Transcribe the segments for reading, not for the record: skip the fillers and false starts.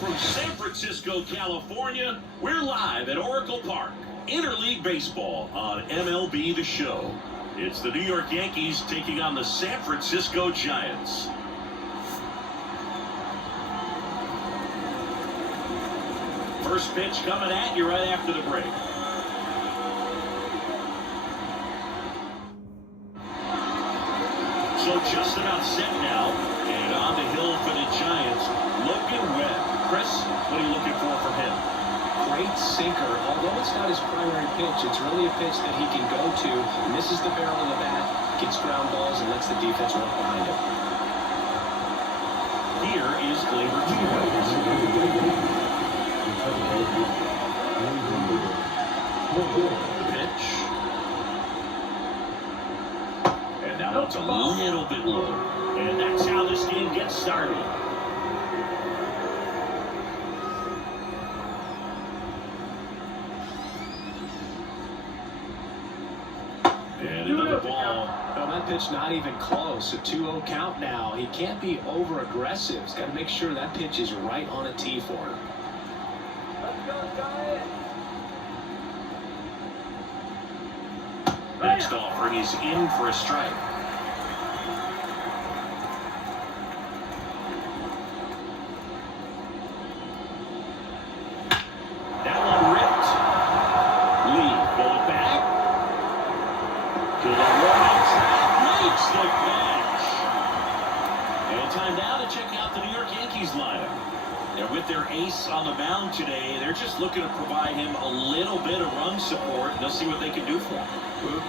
from San Francisco, California, we're live at Oracle Park. Interleague Baseball on MLB The Show. It's the New York Yankees taking on the San Francisco Giants. First pitch coming at you right after the break. So just about set now, and on the hill for the Giants, Logan Webb. Chris, what are you looking for from him? Great sinker. Although it's not his primary pitch, it's really a pitch that he can go to, misses the barrel of the bat, gets ground balls, and lets the defense work behind him. Here is Gleyber pitch. And now it's a little bit low. And that's how this game gets started. And into the ball. Well, that pitch not even close. A 2-0 count now. He can't be over-aggressive. He's got to make sure that pitch is right on a tee for him. Let's go, Giants! Next offering is in for a strike. That one ripped. Lee going back to the warning track. Makes the catch. And time now to check out the New York Yankees lineup. They're with their ace on the mound today. They're just looking to provide him a little bit of run support. They'll see what they can do for him.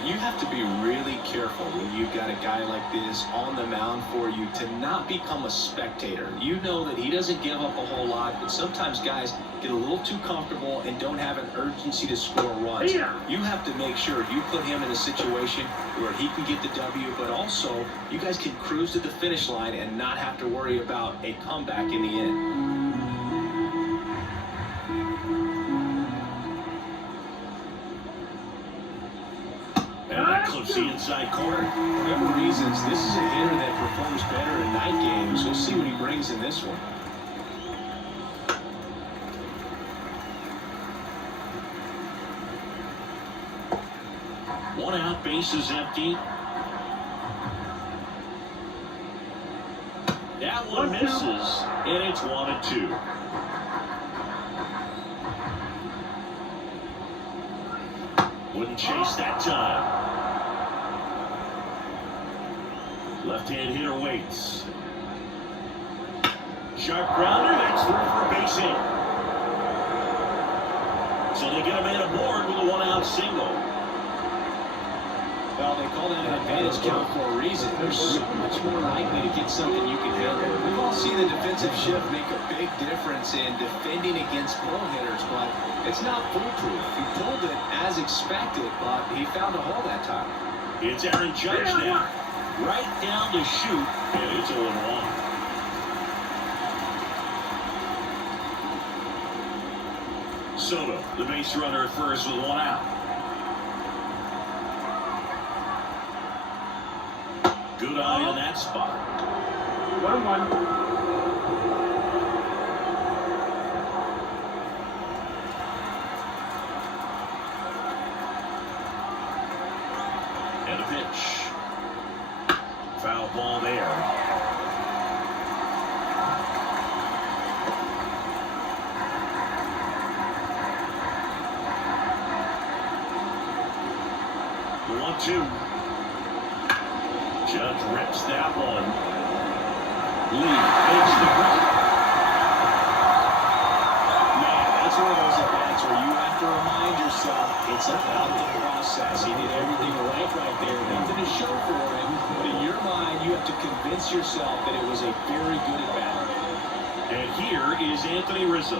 You have to be really careful when you've got a guy like this on the mound for you to not become a spectator. You know that he doesn't give up a whole lot, but sometimes guys get a little too comfortable and don't have an urgency to score runs. You have to make sure you put him in a situation where he can get the W, but also you guys can cruise to the finish line and not have to worry about a comeback in the end. And that clips the inside corner. For whatever reasons, this is a hitter that performs better in night games. We'll see what he brings in this one. One out, base is empty. That one misses, and it's 1-2. Wouldn't chase that time. Left-hand hitter waits. Sharp grounder, that's through for a base hit. So they get a man aboard with a one-out single. Well, they call that an advantage count for a reason. They're so much more likely to get something you can handle. We've all seen the defensive shift make a big difference in defending against ball hitters, but it's not foolproof. He pulled it as expected, but he found a hole that time. It's Aaron Judge now. Right down the chute, and it's 0-1. Soto, the base runner at first with one out. Good eye on that spot. 1-1. And a pitch. Foul ball there. The 1-2. Judge rips that one. Lee makes the grab. Man, that's one of those at-bats where you have to remind yourself it's about the process. He did everything right there. Nothing to show for him, but in your mind, you have to convince yourself that it was a very good at-bat. And here is Anthony Rizzo.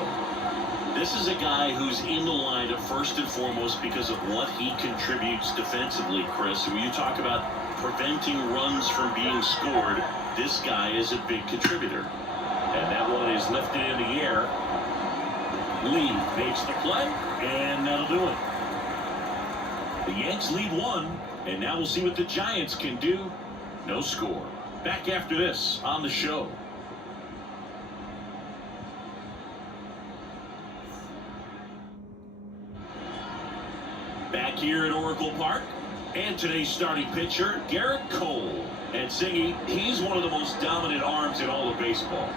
This is a guy who's in the lineup first and foremost because of what he contributes defensively, Chris. When you talk about preventing runs from being scored, this guy is a big contributor. And that one is lifted in the air. Lee makes the play, and that'll do it. The Yanks lead 1, and now we'll see what the Giants can do. No score. Back after this on the show. here at Oracle Park. And today's starting pitcher, Garrett Cole. And Singy, he's one of the most dominant arms in all of baseball.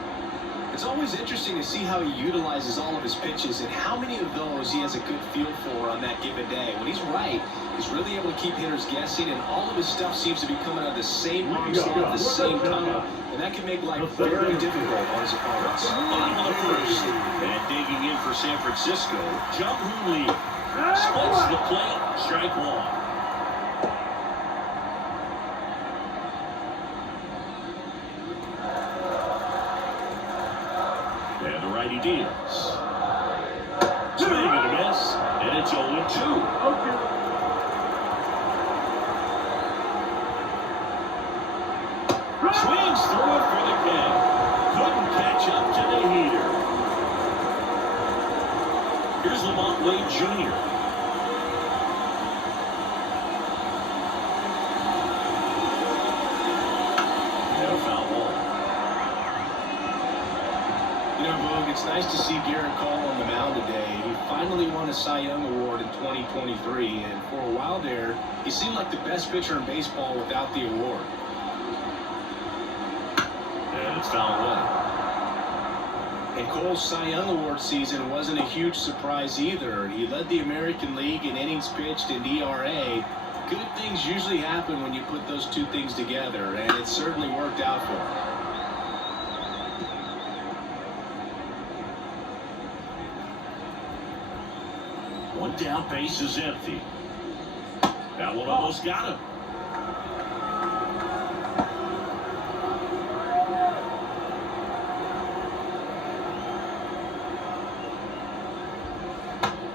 It's always interesting to see how he utilizes all of his pitches and how many of those he has a good feel for on that given day. When he's right, he's really able to keep hitters guessing, and all of his stuff seems to be coming out of the same arm slot, the same cutout, and that can make life very difficult on his opponents. Bottom of the first, and digging in for San Francisco, Jung Hoo Lee splits the plate, strike one. And the righty deals. Swing and a miss, and it's 0-2. Swings through it for the K. Couldn't catch up to the heater. Here's Lamont Wade Jr. And a foul ball. You know, Boog, it's nice to see Garrett Cole on the mound today. He finally won a Cy Young Award in 2023, and for a while there, he seemed like the best pitcher in baseball without the award. And it's foul away. And Cole's Cy Young Award season wasn't a huge surprise either. He led the American League in innings pitched and ERA. Good things usually happen when you put those two things together, and it certainly worked out for him. One down, base is empty. That one almost got him.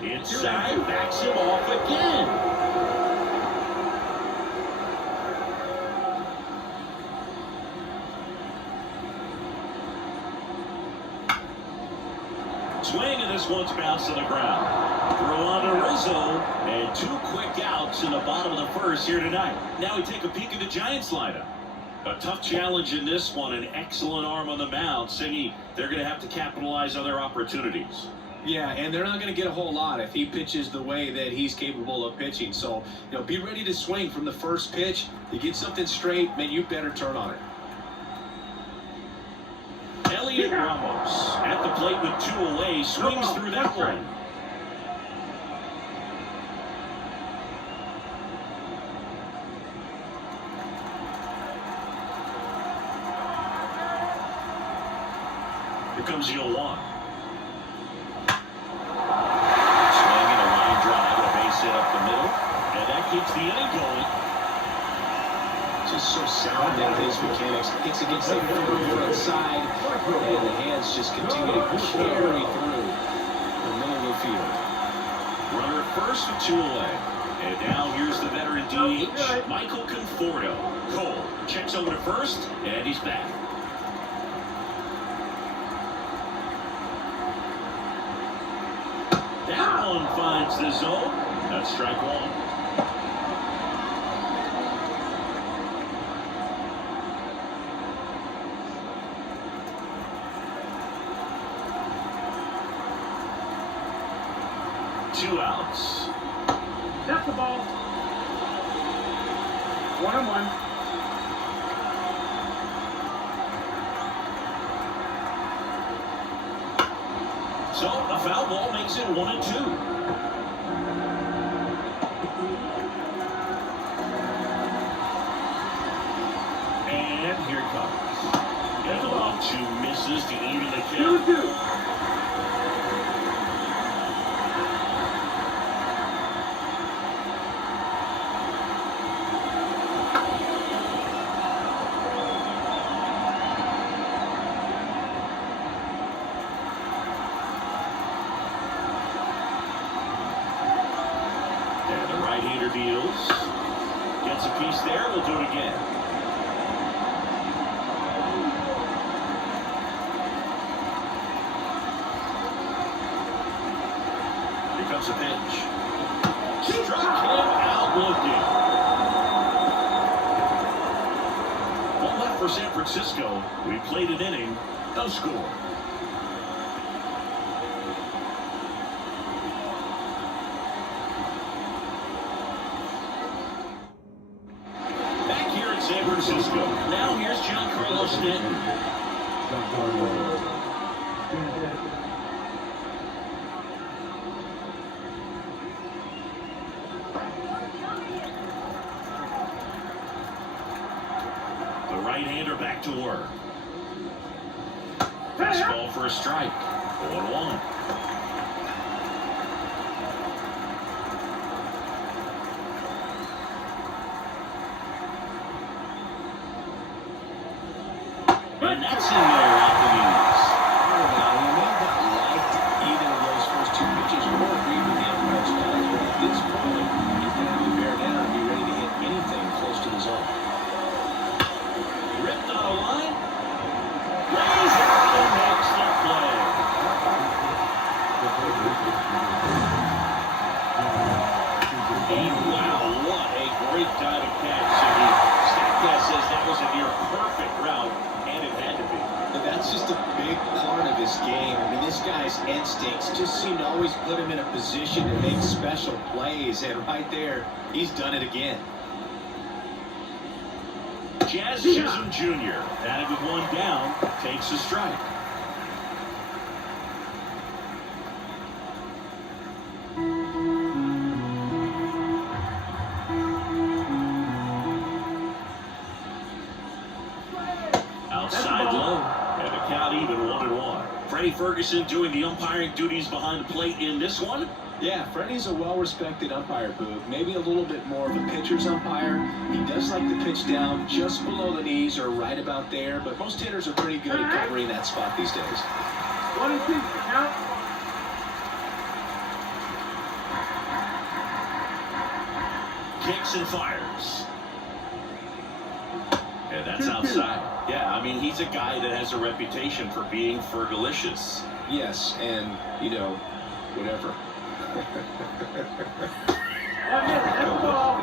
Inside, backs him off again. Swing, and this one's bounced to the ground. Throw on to Rizzo, and two quick outs in the bottom of the first here tonight. Now we take a peek at the Giants lineup. A tough challenge in this one, an excellent arm on the mound. Singy, they're going to have to capitalize on their opportunities. Yeah, and they're not going to get a whole lot if he pitches the way that he's capable of pitching. So, be ready to swing from the first pitch. You get something straight, man, you better turn on it. Elliot Ramos at the plate with two away, swings through that one. Here comes the 0-1. Swinging a line drive, a base hit up the middle, and that keeps the inning going. Just so sound in his mechanics. Hits against the front side, and the hands just continue to carry through the middle of the field. Runner at first with two away. And now here's the veteran DH, Michael Conforto. Cole checks over to first, and he's back. That one finds the zone. That's strike one. Two outs. That's the ball. 1-1. So a foul ball makes it 1-2. And here it comes. And the 1-2 misses to even the count. 2-2. Right-hander deals. Gets a piece there. We'll do it again. Here comes a pitch. Struck him out looking. One left for San Francisco. We played an inning. No score. Now here's Giancarlo Stanton. The right-hander back to work. Fastball for a strike. 0-1. And that's in there at the knees. Now, he may not liked either of those first two pitches or agree with the umpire's calls, but at this point, he's going to have to bear down and be ready to hit anything close to the zone. Ripped on a line. Lays it out and makes the play. Wow, what a great diving catch. And the stat guy says that was a near perfect route, and it had to be. But that's just a big part of his game. I mean, this guy's instincts just seem to always put him in a position to make special plays. And right there, he's done it again. Jazz Chisholm Jr. batted with one down, takes a strike. Outside low, and the count even 1-1. Freddie Ferguson doing the umpiring duties behind the plate in this one. Yeah, Freddie's a well-respected umpire, Boog. Maybe a little bit more of a pitcher's umpire. He does like to pitch down just below the knees or right about there, but most hitters are pretty good at covering that spot these days. 1-2, count. Kicks and fires. And that's outside. Yeah, I mean, he's a guy that has a reputation for being fergalicious. Yes, and, you know, whatever. That's the ball.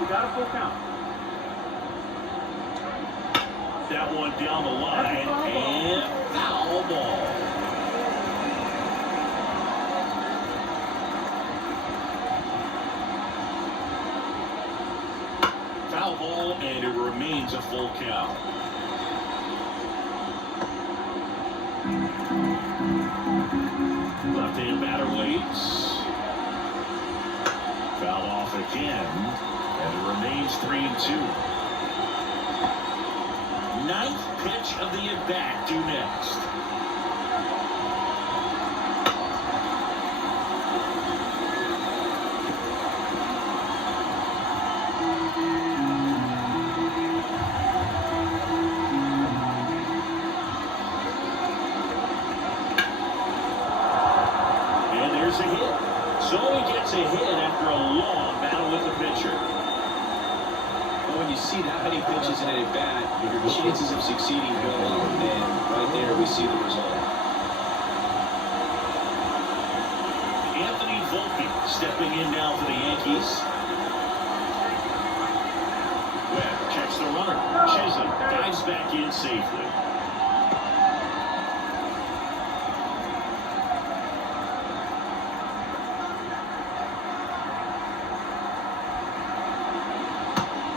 You got a full count. That one down the line, and foul ball. Foul ball, and it remains a full count. Left-hand batter waits. Fouled off again, and it remains 3-2. Ninth pitch of the at-bat due next. And there's a hit. So he gets a hit after a long battle with the pitcher. But when you see that many pitches in an at-bat, your chances of succeeding go up, and right there we see the result. Anthony Volpe stepping in now for the Yankees. Webb checks the runner. Chisholm dives back in safely.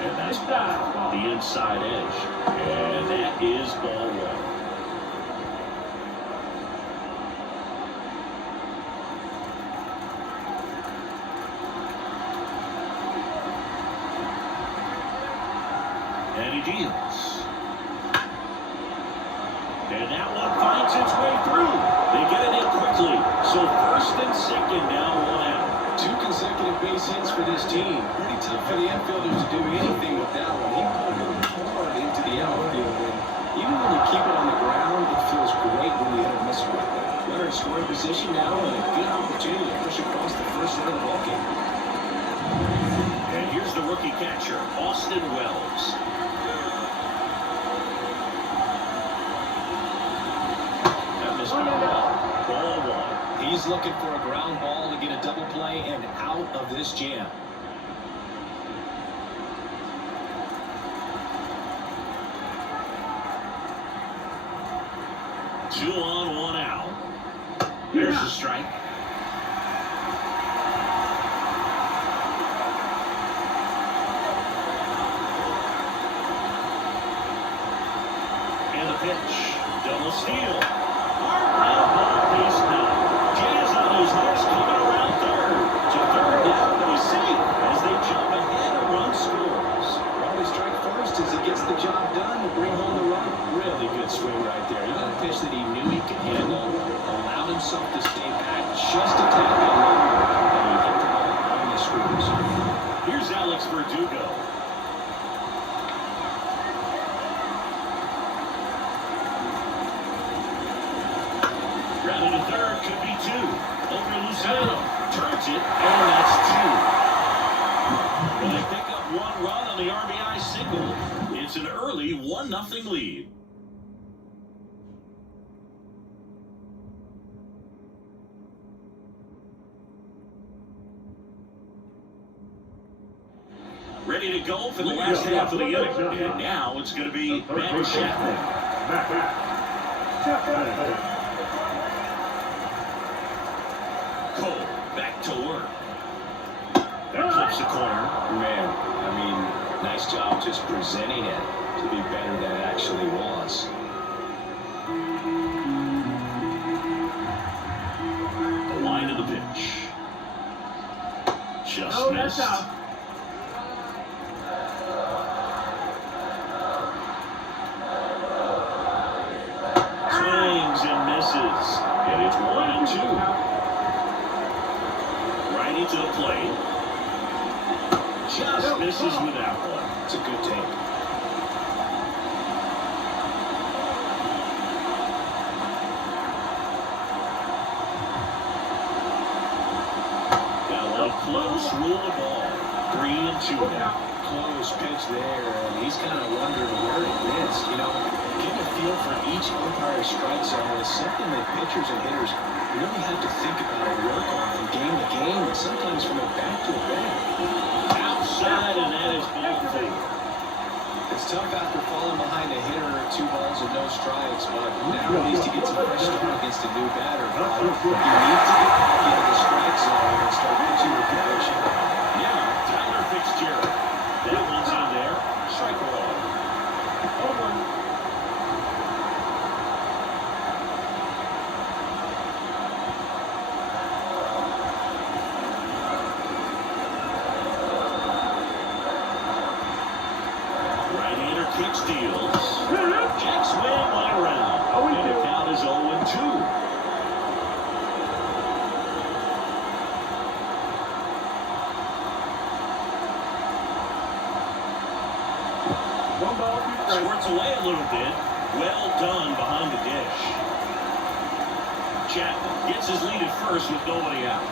And that's the inside edge. And that is ball one. And he deals. And that one finds its way through. They get it in quickly. So first and second now, 1 out. 2 consecutive base hits for this team. Pretty tough for the infielders to do anything with that one. He pulled it hard into the outfield, and even when you keep it on the ground, it feels great when you hit a miss right there. Runner in scoring position now, and a good opportunity to push across the first line of the ball game. And here's the rookie catcher, Austin Wells. That missed by ball one. He's looking for a ground ball to get a double play and out of this jam. Two on, 1 out. There's the strike. pitch. Double steal. Hard ground ball, base hit. Jay is on his horse coming around third. To third down, but he's safe as they jump ahead. A run scores. Well, he strike first as he gets the job done to bring home the run. Really good swing right there. He got a pitch that he knew he could handle. Allowed himself to stay back just a tad bit longer. And he hit the ball on the screws. Here's Alex Verdugo. Rounding to third, could be two. Over Luciano. Turns it, and that's two. And they pick up one run on the RBI single. It's an early 1-0 lead. Ready to go for the last half of the inning. And now it's going to be Matt Chapman. Cole back to work. That clips the corner. Man, I mean, nice job just presenting it to be better than it actually was. The line of the pitch. Just No, missed. that's out. Swings and misses. And it's 1-2. Righty to the plate. Just misses with that one. It's a good take. Got a little close, rule the ball. 3-2 now. Close pitch there, and he's kind of wondering where it missed. You know, getting a feel for each umpire's strike zone is something that pitchers and hitters really have to think about and work on from game to game, and sometimes from a bat to a bat. Outside, and that is ball 4. It's tough after falling behind a hitter, 2 balls and no strikes, but now at least he gets a fresh start against a new batter. But he needs to get back into the strike zone and start pitching with conviction. Yeah, Tyler Fitzgerald. That one's in there. Strike roll. Right-hander kick steals. Jack swing one around. And the count is 0-2. One ball, 2 strikes. Squirts away a little bit. Well done behind the dish. Chapman gets his lead at first with nobody out.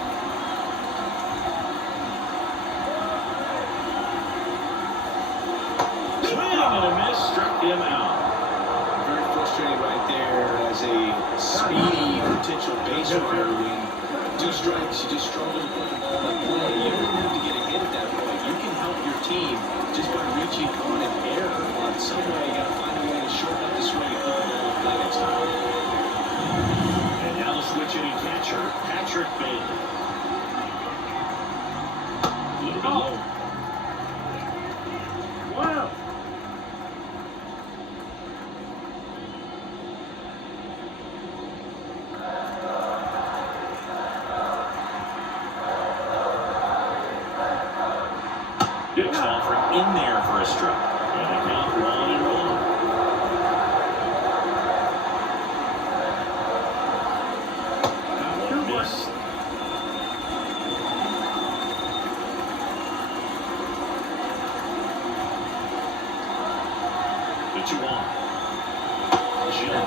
Swing and a miss, struck him out. Very frustrating right there as a speedy potential base runner. When 2 strikes, you just struggle to put the ball in play. You don't have to get a hit at that point. You can help your team just by reaching on an error. But somewhere you got to find a way to shorten up the swing and put the ball in play next time. And now the switch hitting catcher, Patrick Bailey. A little bit low. Wow. Dick's offering in there for a strike. And the count 1-1. That one missed. The 2-1.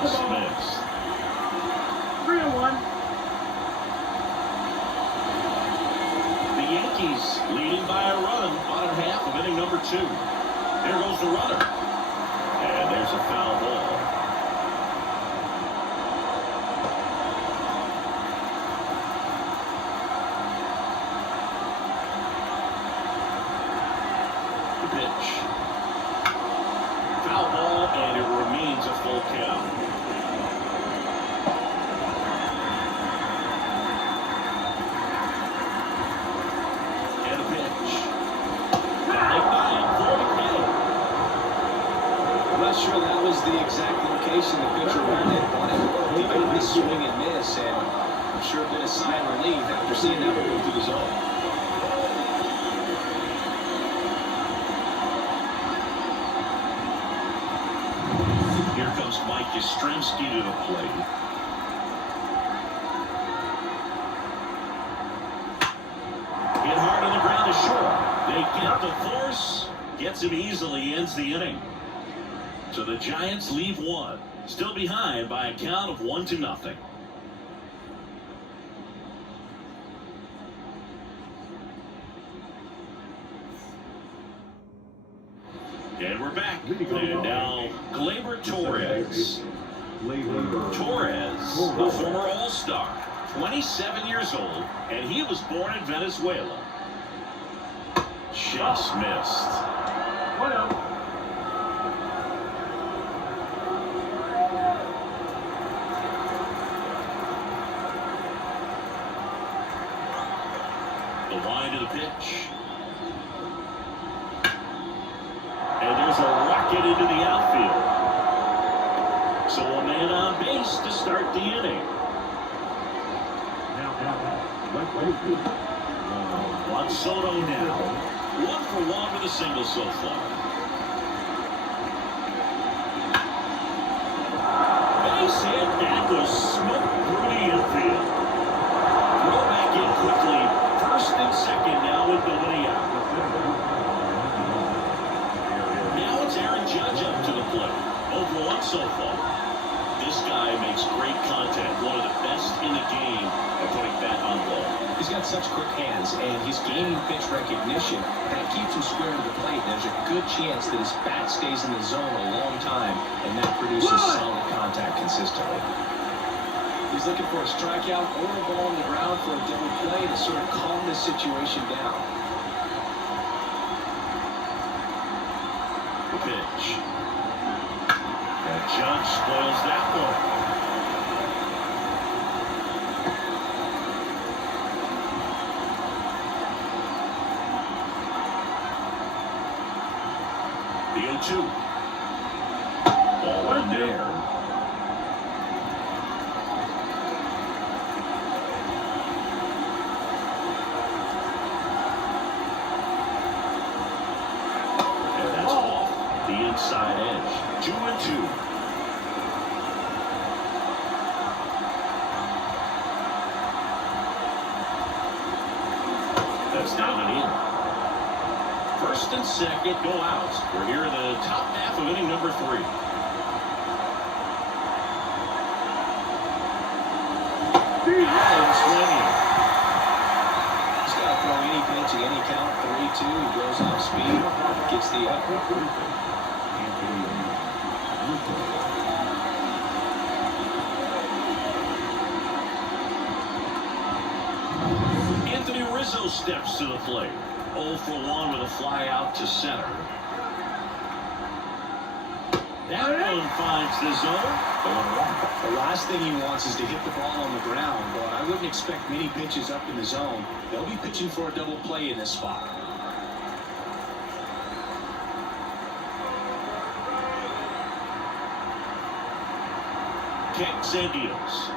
Just missed. 3-1. The Yankees leading by a run, bottom half of inning number 2. There goes the runner. And there's a foul ball. The pitch. Foul ball, and it remains a full count. And a pitch. Fouled by him for the count. not sure that was the exact location the pitcher wanted to get this swing and miss, and I'm sure a bit of sigh of relief after seeing that one go through the zone. Here comes Mike Yastrzemski to the plate. Hit hard on the ground to short. They get the force. Gets him easily, ends the inning. So the Giants leave one. Still behind by a count of 1-0. And we're back. And now, Gleyber Torres. Torres, the former All-Star, 27 years old, and he was born in Venezuela. Just missed. What up? The line to the pitch. And there's a rocket into the outfield. So a man on base to start the inning. Juan Soto now. 1-for-1 with a single so far. Base hit, that was smoked through the infield. Throw back in quickly. First and second now with nobody out. Now it's Aaron Judge up to the plate. 0-for-1 so far. This guy makes great contact. One of the best in the game at putting bat on ball. He's got such quick hands, and he's gaining pitch recognition. That keeps him square to the plate. There's a good chance that his bat stays in the zone a long time, and that produces solid contact consistently. He's looking for a strikeout or a ball on the ground for a double play to sort of calm this situation down. The pitch. And Judge spoils that one. The 0-2. Ball in there. And that's off the inside edge. 2-2. That's down and in. First and second go out. We're here in the top half of inning number 3. And swinging. He's got to throw any pitch at any count. 3-2. He goes off speed. Gets the up. Anthony Rizzo steps to the plate. 0-for-1 with a fly out to center. That one finds the zone. The last thing he wants is to hit the ball on the ground, but I wouldn't expect many pitches up in the zone. They'll be pitching for a double play in this spot. Kicks and deals.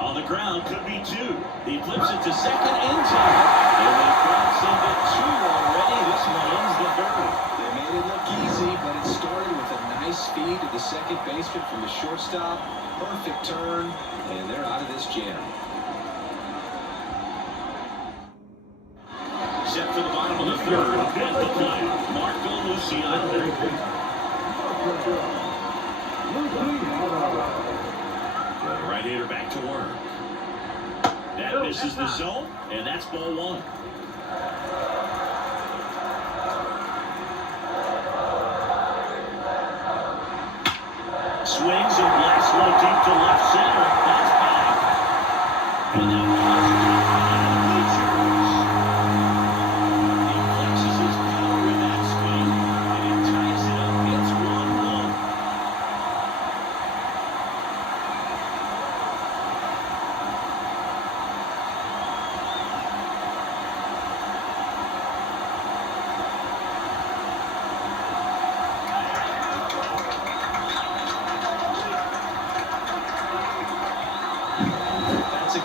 On the ground, could be 2. He flips it to second in time. And they cross into 2 already. This one ends the 3rd. They made it look easy, but it started with a nice speed to the second baseman from the shortstop. Perfect turn, and they're out of this jam. Set for the bottom of the 3rd. At the plate, Marco Luciano. The right-hander back to work. That misses the zone, and that's ball 1. Swings and blasts one deep to left center. That's back. And then he flexes his power with that swing, and he ties it up. It's 1-1.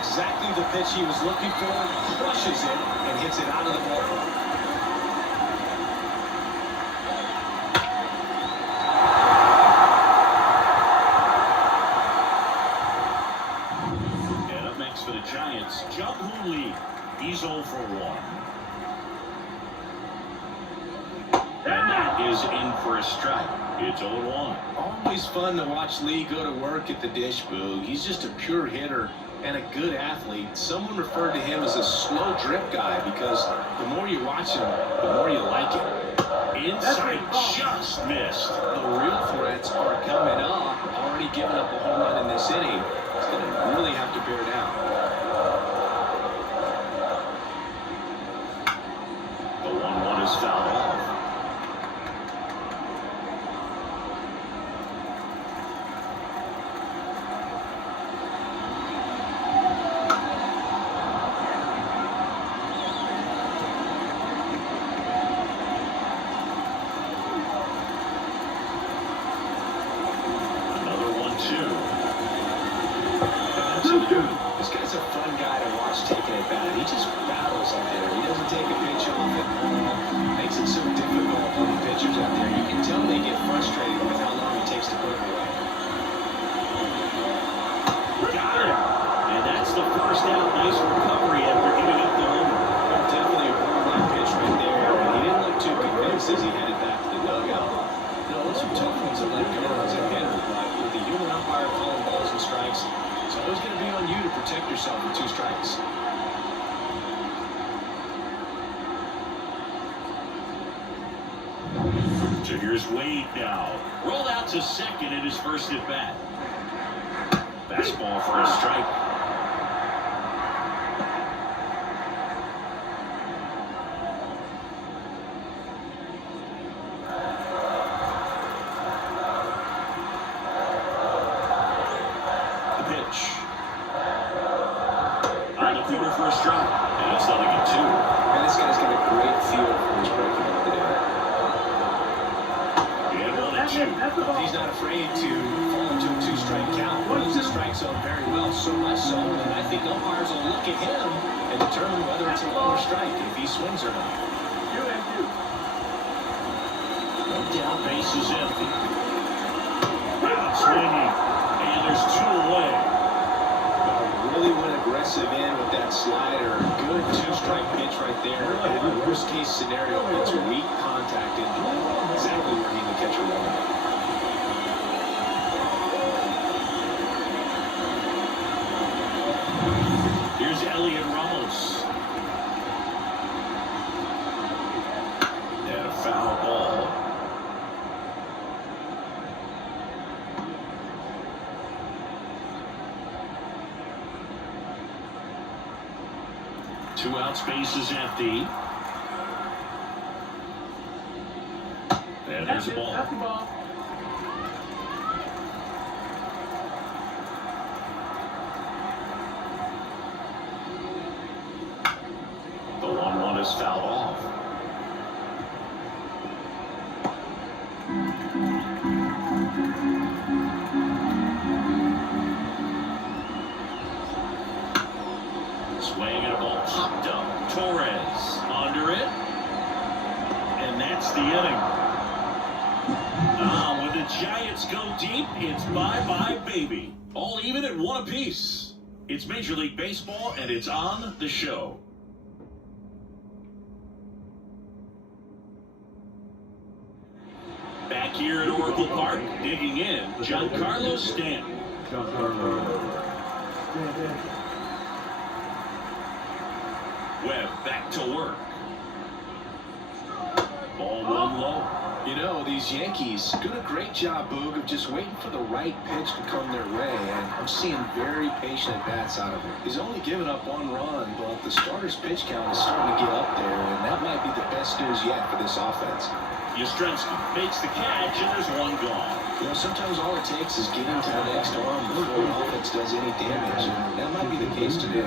exactly the pitch he was looking for, crushes it, and hits it out of the ballpark. And up next for the Giants, Jung-Hoo Lee. He's 0 for 1. And that is in for a strike. It's 0-1. Always fun to watch Lee go to work at the dish, Boog. He's just a pure hitter and a good athlete. Someone referred to him as a slow drip guy because the more you watch him, the more you like him. Inside, just missed. The real threats are coming up. Already giving up a home run in this inning. He's going to really have to bear down. The 1-1 is fouled off. This guy's a fun guy to watch taking it back. He just battles up there. He doesn't take a pitch off it. Makes it so difficult on the pitchers out there. You can tell they get frustrated with how long it takes to put it away. Got it. And that's the first out. Nice recovery after giving up the home run. Definitely a borderline pitch right there. And he didn't look too convinced as he headed back to the dugout. You know, those are tough ones to let go as a hitter. But with the human umpire calling balls and strikes, it's always going to be on you to protect yourself with 2 strikes. So here's Wade now. Rolled out to second in his first at bat. Fastball for a strike. On the corner for a strike. And it's nothing at 2. And this guy's got a great feel for his breaking ball today. He's not afraid to fall into a 2-strike count. Runs the strike zone very well, so much so that I think umpires will look at him and determine whether it's a ball or strike if he swings or not. No down, base is empty. Out swinging, and there's 2 away. Really went aggressive in with that slider. Good 2-strike pitch right there. And the worst case scenario, it's weak contact in exactly where he and the catcher wanted. Here's Elliot Ramos. And a foul ball. Two outs, base is empty. And there's the ball. That's the ball. The 1-1 is fouled off. Swing and a ball popped up. Torres under it. And that's the inning. When the Giants go deep, it's bye-bye, baby. All even at 1 apiece. It's Major League Baseball, and it's on the show. Back here at Oracle Park, digging in, Giancarlo Stanton. Webb back to work. Ball 1 low. You know, these Yankees doing a great job, Boog, of just waiting for the right pitch to come their way, and I'm seeing very patient at-bats out of him. He's only given up 1 run, but the starter's pitch count is starting to get up there, and that might be the best news yet for this offense. Yastrzemski makes the catch, and there's 1 gone. You know, sometimes all it takes is getting to the next arm before the offense does any damage, and that might be the case today.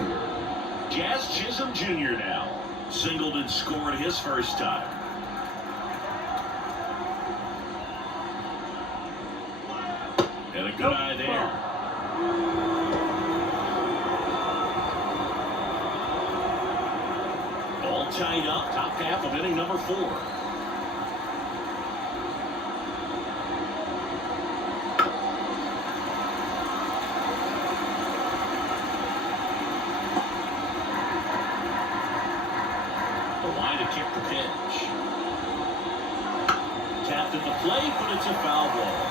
Jazz Chisholm Jr. now. Singled and scored his first time. And a good eye there. tied up, top half of inning number 4. The line to kick the pitch. Tapped at the plate, but it's a foul ball.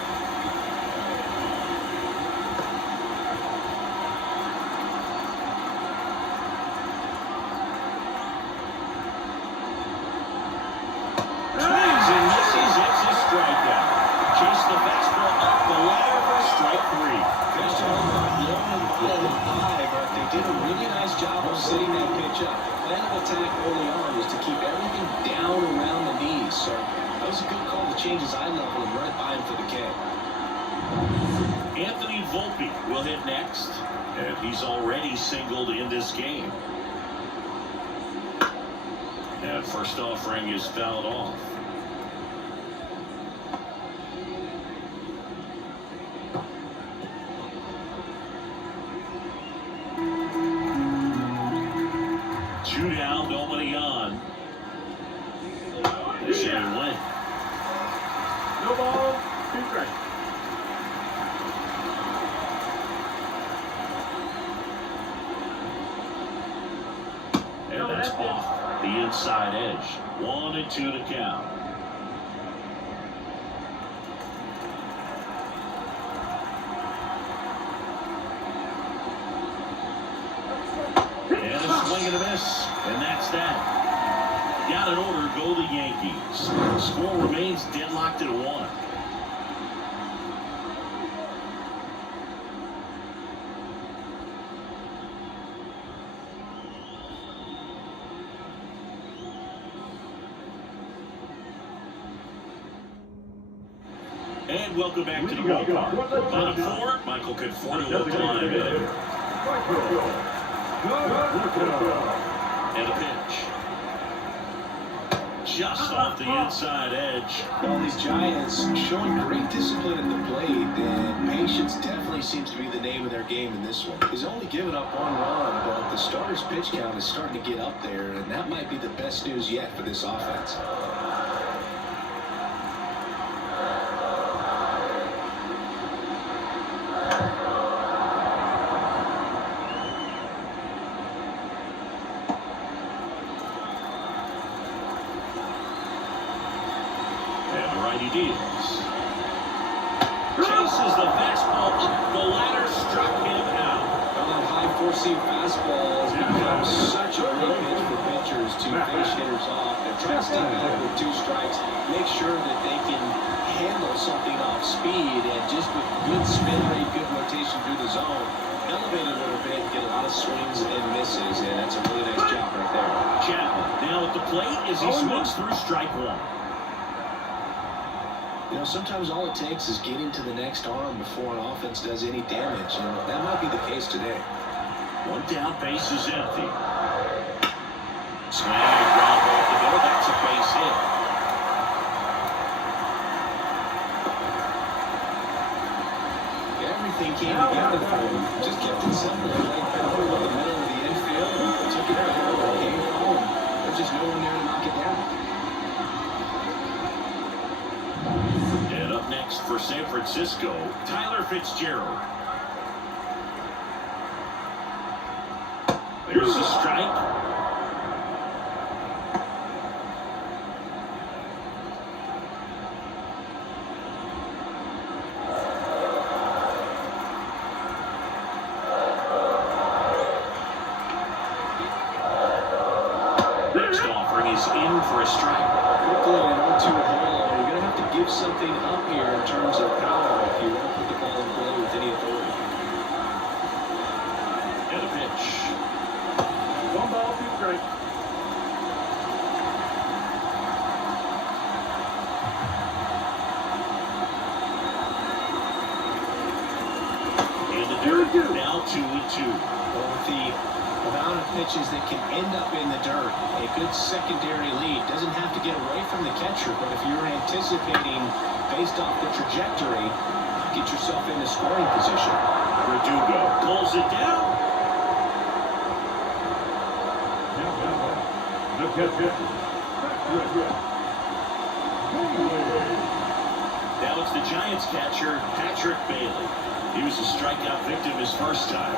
Setting that pitch up. Plan of attack early on was to keep everything down around the knees. So that was a good call to change his eye level and run it by him for the K. Anthony Volpe will hit next, and he's already singled in this game. And first offering is fouled off. Two down, nobody on. This inning win. No ball, 2 strikes. And that's off the inside edge. 1-2 to count. And a swing and a miss. And that's that. Got an order, go the Yankees. Score remains deadlocked at 1. And welcome back to the ballpark. Bottom 4, Michael Conforto will climb in. And a pitch. Just off the inside edge. Well, these Giants showing great discipline at the plate, and patience definitely seems to be the name of their game in this one. He's only given up 1 run, but the starter's pitch count is starting to get up there, and that might be the best news yet for this offense. He deals. Chases the fastball up the ladder, struck him out. Well, that high four-seam fastball has become such a great pitch for pitchers to face hitters off. They're trying to step out with 2 strikes, make sure that they can handle something off speed, and just with good spin rate, good rotation through the zone, elevate it a little bit, get a lot of swings and misses, and that's a really nice job right there. Chapman now at the plate as he swings through strike 1. You know, sometimes all it takes is getting to the next arm before an offense does any damage, and that might be the case today. 1 down, base is empty. Swing and ground ball to go. That's a base hit. Everything came together for him. Just kept it simple. Played power in the middle of the infield, took it down, came home. There's just no one there to knock it down. And up next for San Francisco, Tyler Fitzgerald. There's a strike. Next offering is in for a strike. Quickly and 0-2 hole. You're going to have to give something up here in terms of power if you want to put the ball in play with any authority. And a pitch. 1 ball, 2 strikes. And the dirt, now 2-2. Well, with the amount of pitches that can end up in the dirt, a good secondary lead doesn't have to get away from the catcher, but if you're anticipating based off the trajectory, get yourself into scoring position. Verdugo pulls it down. The Now it's the Giants catcher, Patrick Bailey. He was a strikeout victim his first time.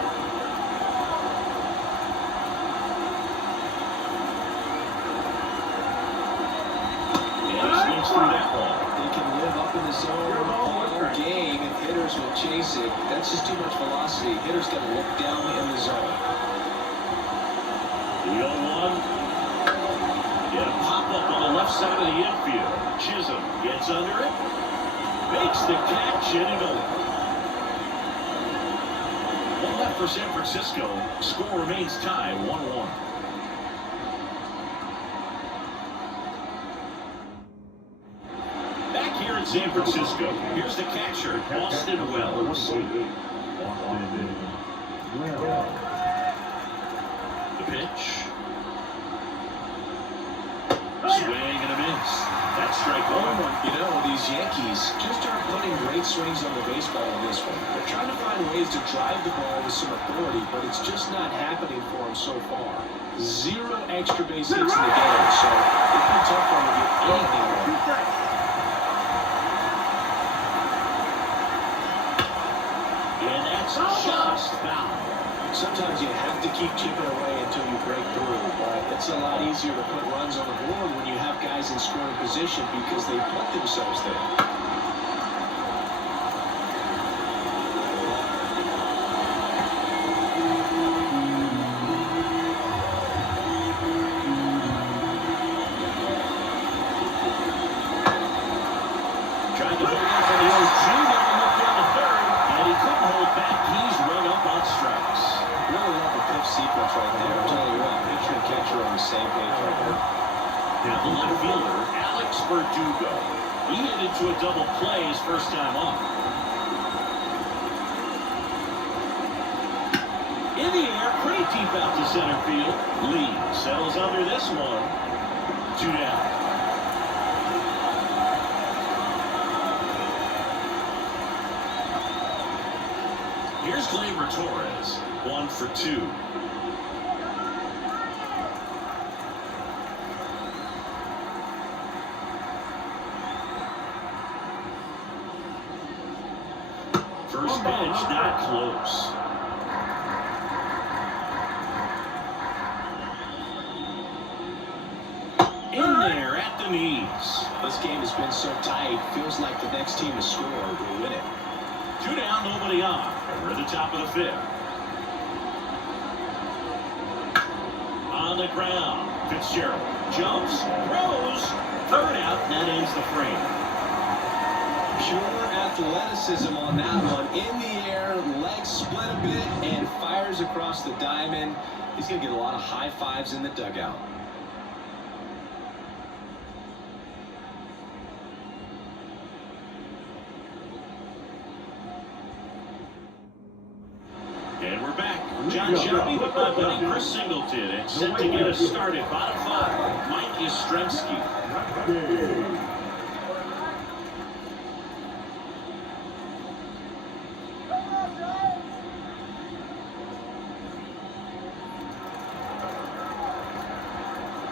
And he swings through that ball. They can live up in the zone all game if hitters will chase it. That's just too much velocity. Hitters got to look down in the zone. The 0-1. Get a pop-up on the left side of the infield. Chisholm gets under it. Makes the catch and it over. One left for San Francisco. Score remains tied 1-1. Back here in San Francisco, here's the catcher, Austin Wells. The pitch. Swing and a miss. That's strike one. You know, these Yankees just aren't putting great swings on the baseball in this one. They're trying to find ways to drive the ball with some authority, but it's just not happening for them so far. 0 extra base hits in the game, so it's been tough for them to get anything right. And that's just foul. Sometimes you have to keep chipping away until you break through, but it's a lot easier to put runs on the board when you have guys in scoring position because they put themselves there. Trying to hold on for the 0-2, never looked down the third, and he couldn't hold back. He's run up on strikes. Really love the pitch sequence right there. I'll tell you what, pitcher and catcher are on the same page right there. Now the left fielder, Alex Verdugo. He hit into a double play his first time up. In the air, pretty deep out to center field. Lee settles under this one. 2 down. Here's Gleyber Torres, 1 for 2. First pitch, not close. In there at the knees. This game has been so tight, feels like the next team to score will win it. 2 down, nobody on. And we're at the top of the 5th. On the ground, Fitzgerald jumps, throws, 3rd out, and that ends the frame. Pure athleticism on that one. In the air, legs split a bit, and fires across the diamond. He's going to get a lot of high fives in the dugout. And we're back. John Shelby with my buddy Chris Singleton, and set to get us started. Bottom 5, Mike Yastrzemski.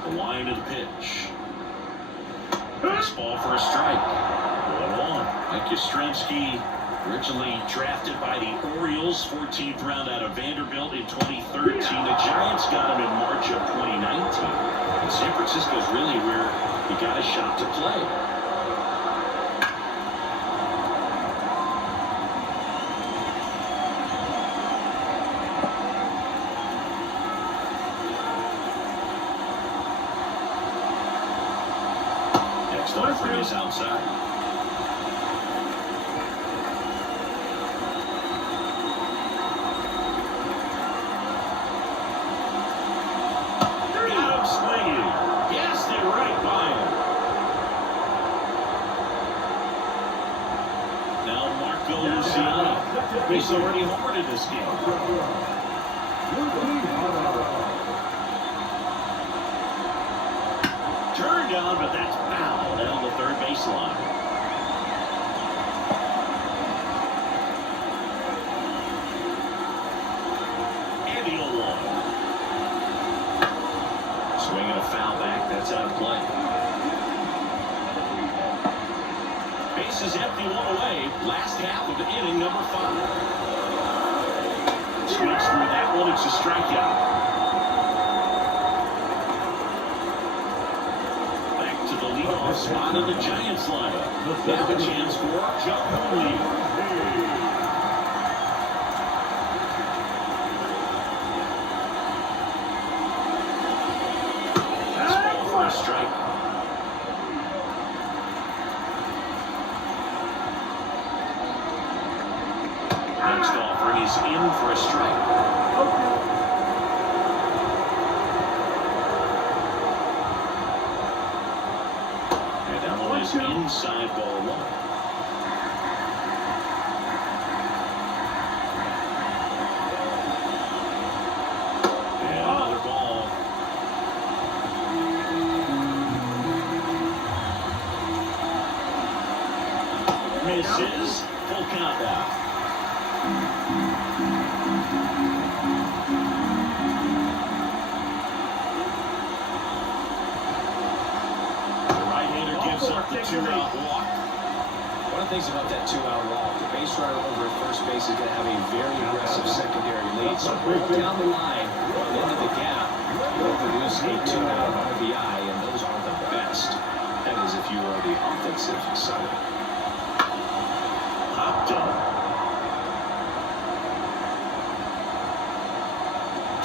The line of the pitch. Fastball for a strike. 1-1. Mike Yastrzemski, originally drafted by the Orioles, 14th round out of Vanderbilt in 2013. The Giants got him in March of 2019. And San Francisco's really where he got a shot to play. Next offering is outside. He's already homered in this game. Turned on, but that's foul down the 3rd baseline. And the 0-1. Swinging a foul back empty one away. Last half of inning number 5. Swings through that one. It's a strikeout. Back to the leadoff spot of the Giants lineup. Now a chance for John Lee. Fastball for a strike. Next offering is in for a strike. And that one is inside ball 1. And another ball. Misses. Full count now. Gives up the 2-out walk. One of the things about that 2-out walk, the base runner over at first base is going to have a very aggressive secondary lead. So down the line, into the gap, you'll produce a 2-out RBI, and those are the best. That is if you are the offensive side. Hopped up.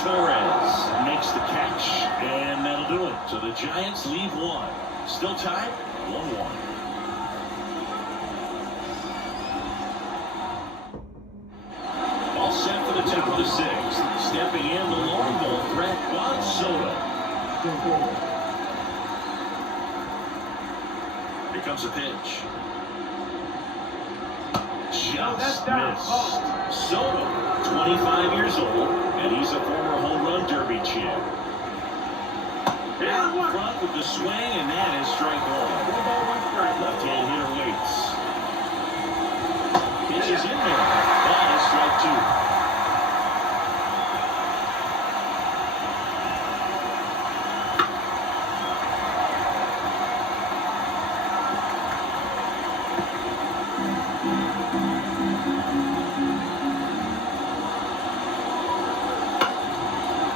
Torres makes the catch, and that'll do it. So the Giants leave 1. Still tied, 1-1. All set for the top of the 6th. Stepping in, the long ball threat, Juan Soto. Here comes a pitch. Just missed. Soto, 25 years old, and he's a former home run derby champ. Out front with the swing, and that is strike 1. Left-hand hitter waits. Pitch is in there. That is strike 2.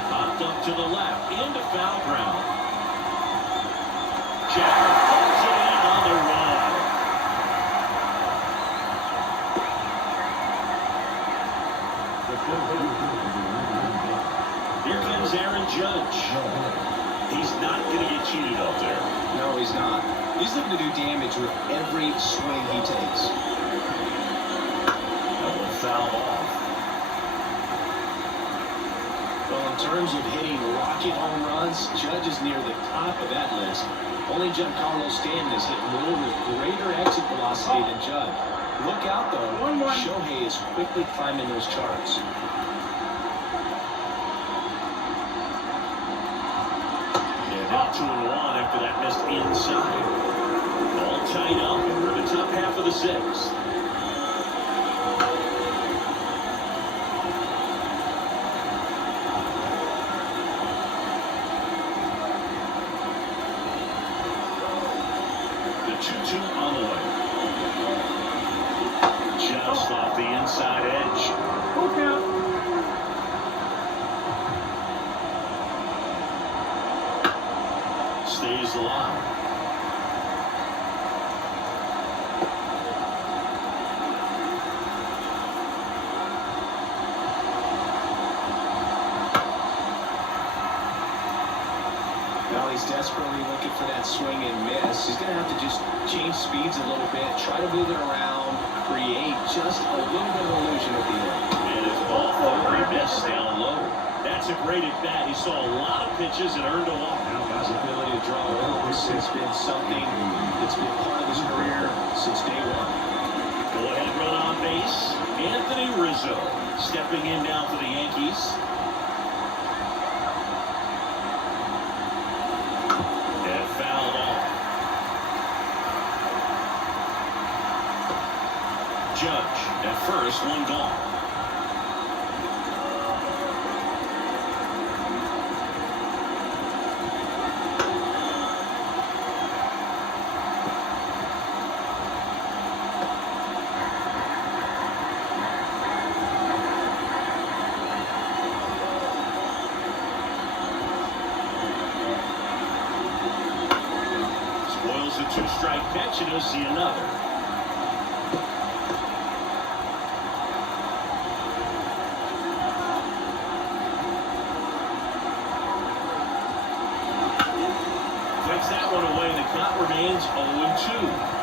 Popped up to the left, into foul ground. Jack pulls it in on the run. Here comes Aaron Judge. He's not going to get cheated out there. No, he's not. He's looking to do damage with every swing he takes. That one fouled off. Well, in terms of hitting rocket home runs, Judge is near the top of that list. Only Giancarlo Stanton has hit more with greater exit velocity than Judge. Look out, though. Shohei is quickly climbing those charts. And now 2-1 after that missed inside. All tied up, and we're in the top half of the 6th. The 2-2 on the way. Just off the inside edge. Stays alive. Now he's desperately looking for that swing and miss. He's going to have to just change speeds a little bit, try to move it around, create just a little bit of illusion at the end. And it's ball 4, he missed down low. That's a great at bat. He saw a lot of pitches and earned a walk. His ability to draw runs has been something that's been part of his career since day 1. Go ahead, run on base. Anthony Rizzo stepping in now for the Yankees. And fouled off. Judge at first, 1 gone. you don't see another. Takes that one away. The count remains 0-2.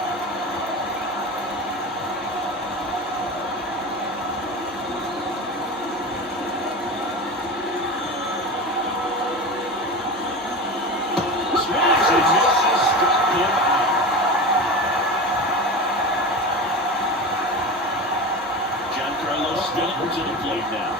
To the plate now.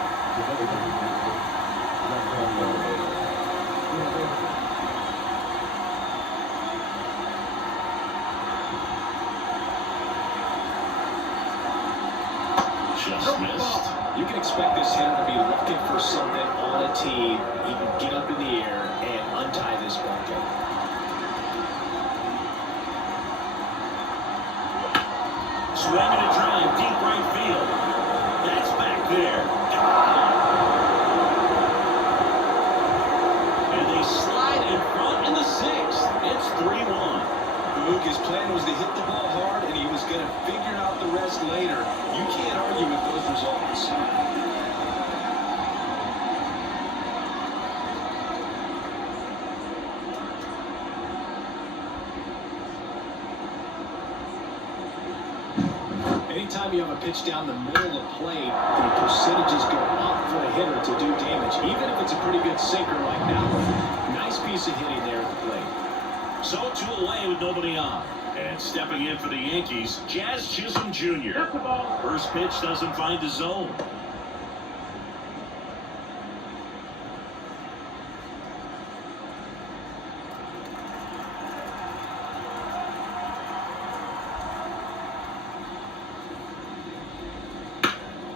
Just missed. You can expect this hitter to be looking for something on a tee. He can get up in the air and untie this ball game. Swinging a drive, deep right field. That's back there. And they slide in front in the sixth. It's 3-1. Boog, his plan was to hit the ball hard, and he was going to figure out the rest later. You can't argue with those results. Anytime you have a pitch down the middle of the plate, the percentages go up for a hitter to do damage, even if it's a pretty good sinker like that one. Nice piece of hitting there at the plate. So 2 away with nobody on. And stepping in for the Yankees, Jazz Chisholm Jr. First pitch doesn't find the zone.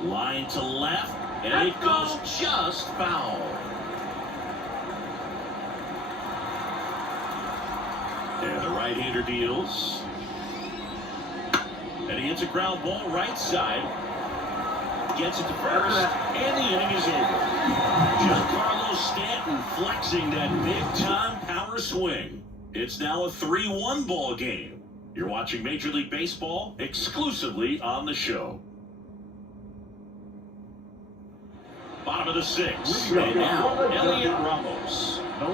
Line to left, and it goes just foul. And the right-hander deals. And he hits a ground ball right side. Gets it to first, and the inning is over. Giancarlo Stanton flexing that big-time power swing. It's now a 3-1 ball game. You're watching Major League Baseball exclusively on the show. Bottom of the sixth. And now, Elliot Ramos. The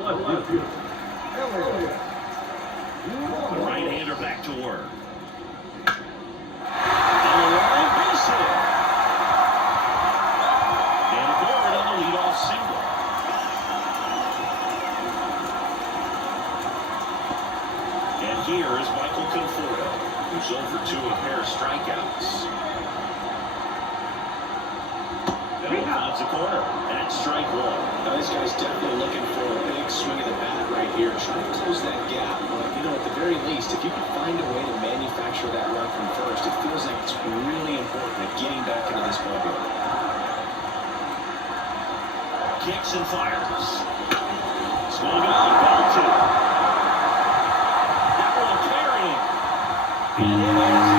right-hander back to work. And a line base hit. And aboard on the leadoff single. And here is Michael Conforto, who's over 2 a pair of strikeouts. Finds a corner. That's strike 1. Now, this guy's definitely looking for a big swing of the bat right here, trying to close that gap. But, you know, at the very least, if you can find a way to manufacture that run from first, it feels like it's really important at getting back into this ballgame. Kicks and fires. Swung on, ball 2. That one carrying. And it is.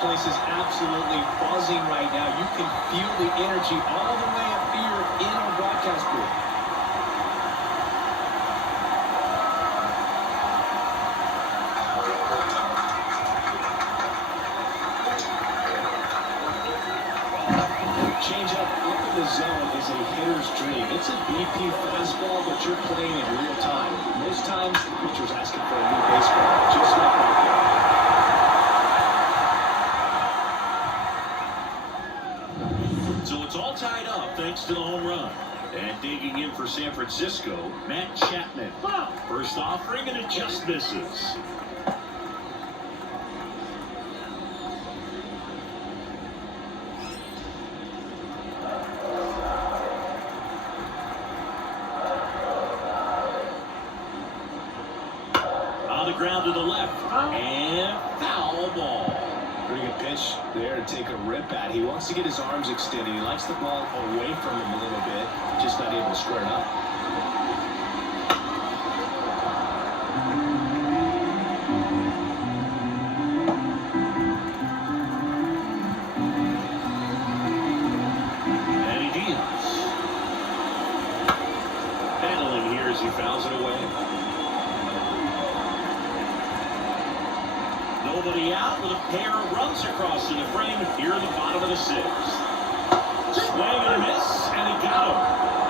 Place is absolutely buzzing right now. You can feel the energy all the way up here in our broadcast booth. Change up in the zone is a hitter's dream. It's a BP fastball, but you're playing in real time. Most times, the pitcher's asking for a new baseball, just like right there. So it's all tied up thanks to the home run. And digging in for San Francisco, Matt Chapman. First offering, and it just misses. On the ground to the left, and foul ball. Pretty good pitch there to take a rip at. He wants to get his arms extended. He likes the ball away from him a little bit, just not able to square it up. nobody out with a pair of runs across in the frame here in the bottom of the sixth. Swing and a miss, and he got him.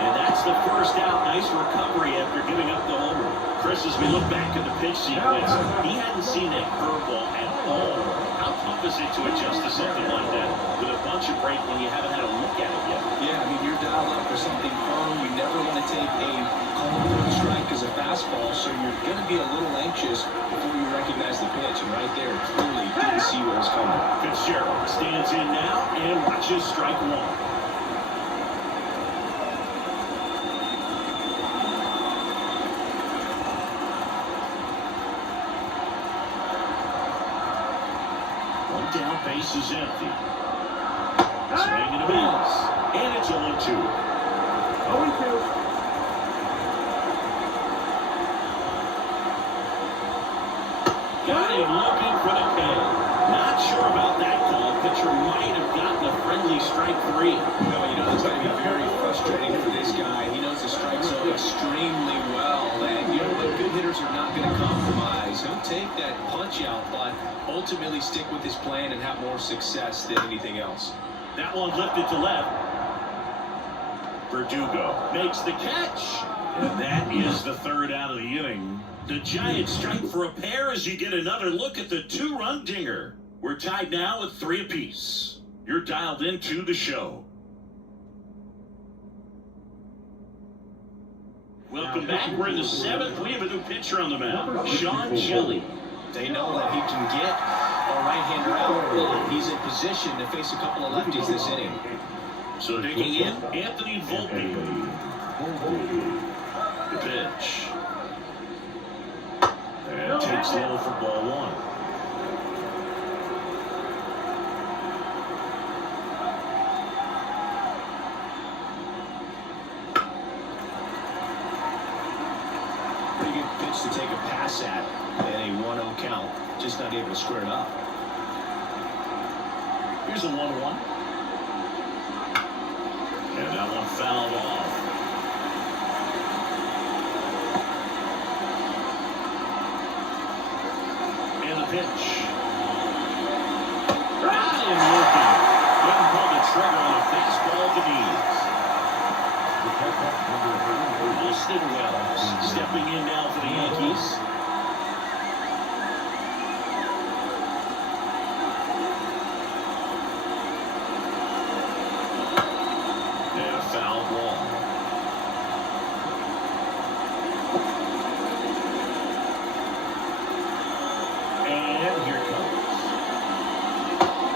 And that's the first out. Nice recovery after giving up the homer. Chris, as we look back at the pitch sequence, he hadn't seen that curveball at all. How tough is it to adjust to something like that with a bunch of break when you haven't had a look at it yet? Yeah, I mean, you're dialed up for something firm. You never want to take a cold strike as a fastball, so you're going to be a little anxious before you recognize the pitch. And right there, clearly didn't see what was coming. Fitzgerald stands in now and watches strike one. Down, base is empty. Swing and a miss. And it's 0-2. 0-2. Got him looking for the pin. Not sure about that call. Pitcher might have gotten a friendly strike three. No, you know, it's going to be very frustrating for this guy. He knows the strike zone extremely well. And, you know, what good hitters are not going to compromise. He'll take that punch out, but ultimately stick with his plan and have more success than anything else. That one lifted to left. Verdugo makes the catch. And that is the third out of the inning. The Giants strike for a pair as you get another look at the two-run dinger. We're tied now at 3 apiece. You're dialed into the show. Welcome back. We're in the 7th. We have a new pitcher on the mound, Sean Shelley. They know that he can get a right-hander out, but he's in position to face a couple of lefties this inning. So digging in, Anthony Volpe. The pitch. And takes low for ball one. Pretty good pitch to take a pass at and a 1-0 count. Just not able to square it up. Here's a 1-1. And that one fouled off. And the pitch. Got him looking. Didn't pull the trigger on a fastball to knees. Liston Wells stepping in now for the Yankees. And a foul ball. And here it comes.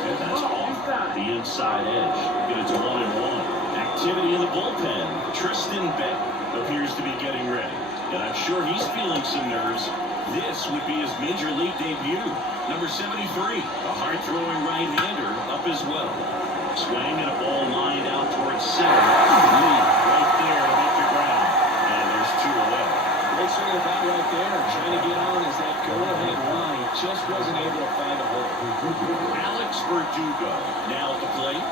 And that's off the inside edge. And it's 1-1. Activity in the bullpen. Tristan Beck appears to be getting ready. And I'm sure he's feeling some nerves. This would be his major league debut. Number 73, a hard-throwing right-hander up as well. Swing and a ball lined out towards center. Lead right there to make the ground. And there's 2 away. Great swing of the bat right there. Trying to get on as that go-ahead run. He just wasn't able to find a hole. Alex Verdugo now at the plate.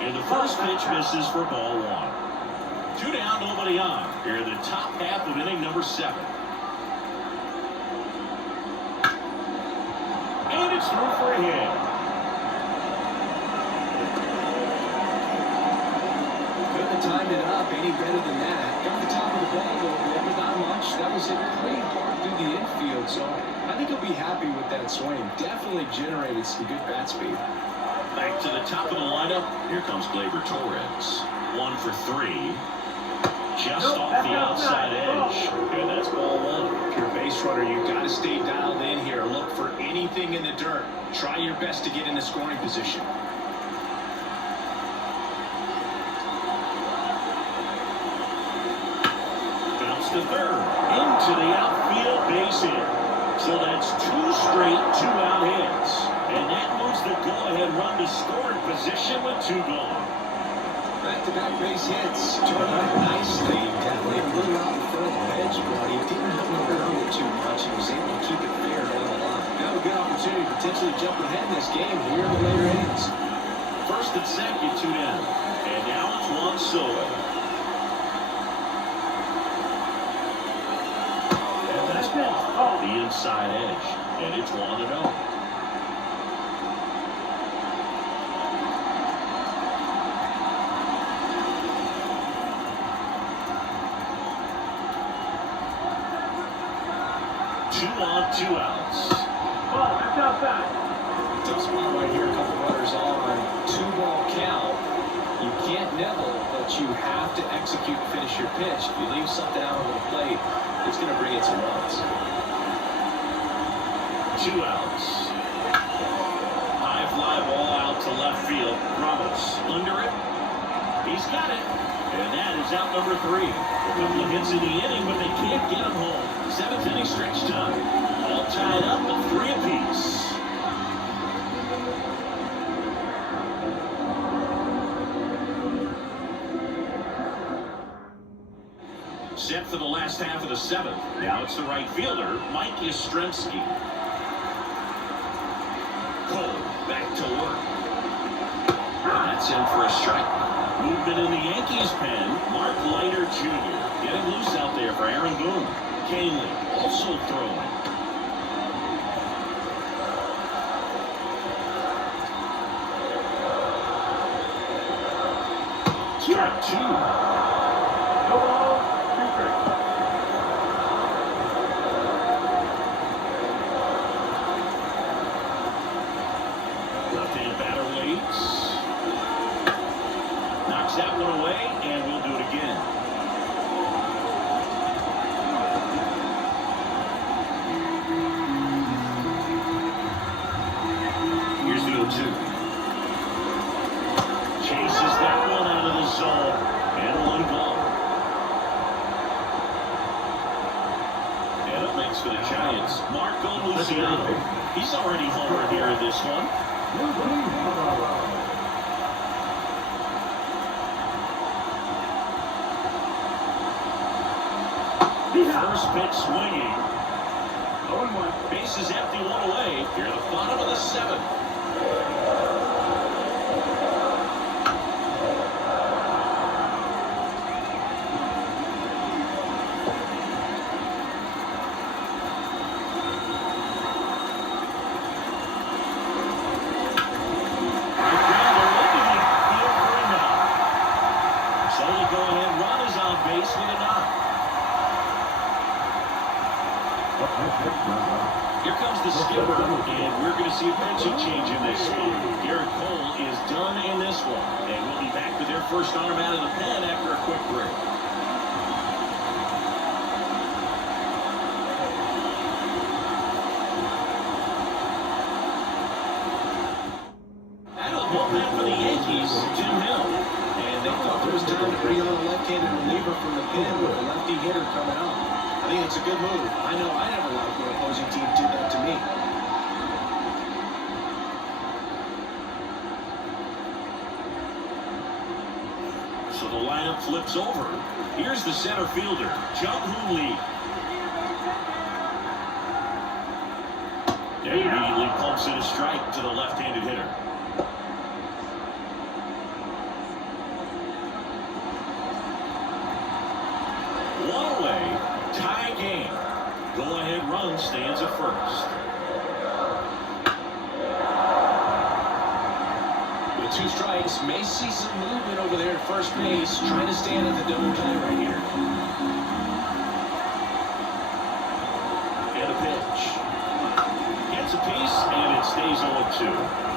And the first pitch misses for ball one. 2 down, nobody on. Here in the top half of inning number 7. And it's through for a hit. Couldn't have timed it up any better than that. Got the top of the ball a little bit, but not much. That was hit pretty hard through the infield, so I think he'll be happy with that swing. Definitely generated some good bat speed. Back to the top of the lineup. Here comes Gleyber Torres. 1 for 3. Just off the outside edge. And that's ball one. If you're a base runner, you've got to stay dialed in here. Look for anything in the dirt. Try your best to get in the scoring position. Bounce to third. Into the outfield base hit. So that's 2 straight 2-out hits. And that moves the go-ahead run to scoring position with 2 gone. Back-to-back base hits. Turned out nicely. Definitely a little out in front of the edge, but he didn't hit me around it too much. He was able to keep it fair down the line. Now a good opportunity to potentially jump ahead in this game here in the later innings. First and second, 2 down. And now it's Juan Silva. And that's the inside edge. And it's 1-0. Two on, 2 outs. Ball, that's outside. Tough spot right here. A couple runners on. 2-ball count. You can't nibble, but you have to execute and finish your pitch. If you leave something out over the plate, it's going to bring in some runs. 2 outs. High fly ball out to left field. Ramos under it. He's got it. And that is out number 3. A couple of hits in the inning, but they can't get him home. 7th inning stretch time. All tied up at 3 apiece. Set for the last half of the 7th. Now it's the right fielder, Mike Yastrzemski. Cole back to work. And that's in for a strike. Movement in the Yankees pen. Mark Leiter Jr. getting loose out there for Aaron Boone. Canely also throwing. Strike 2. No ball, 2 strikes. Left-hand batter waits. Knocks that one away, and we'll do it again. Here's the 0-2. Chases that one out of the zone, and 1 ball. And up next for the Giants, Marco Luciano. He's already homered here in this one. First pitch swinging. 0-1. Base is empty, 1 away. Here at the bottom of the 7th. So the go-ahead run is on base with a knock. Here comes the skipper, and we're going to see a pitching change in this one. Garrett Cole is done in this one, and we'll be back with their first arm out of the pen after a quick break. Out of the bullpen for the Yankees, Jim Hill. And they thought it was time to bring on a left-handed reliever from the pen with a lefty hitter coming out. I think it's a good move. I know I never liked when opposing teams did that to me. So the lineup flips over. Here's the center fielder, Jung-Hoo Lee. And immediately pumps in a strike to the left-handed hitter. One away, tie game. Go-ahead run stands at first. With 2 strikes, may see some movement over there at first base, trying to stand at the double play right here. And a pitch. Gets a piece, and it stays 0-2.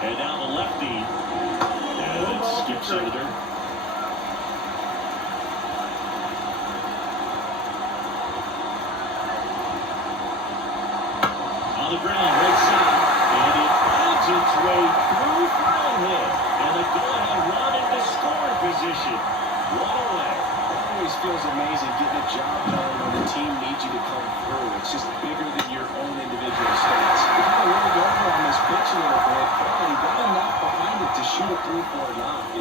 And now the lefty. And it skips under. On the ground, right side. And it finds its way through for a hit. And the go-ahead run into scoring position. 1 away. It always feels amazing getting a job done when the team needs you to come through. It's just bigger than your own individual stats. We kind of rolled over on this pitch a little bit. Probably got enough behind it to shoot it through for a knock.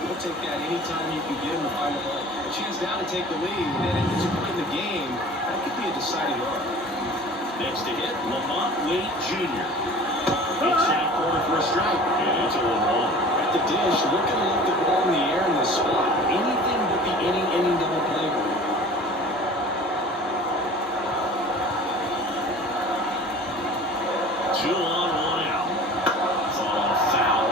We'll take that anytime you can get him to find the ball. A chance now to take the lead, and at this point in the game, that could be a deciding run. Next to hit, Lamont Wade Jr. Hits that corner for a strike, and it's 0-1. At the dish, looking to lift the ball in the air in this spot. Anything but the inning double play ball. 2 on, 1 out. Foul.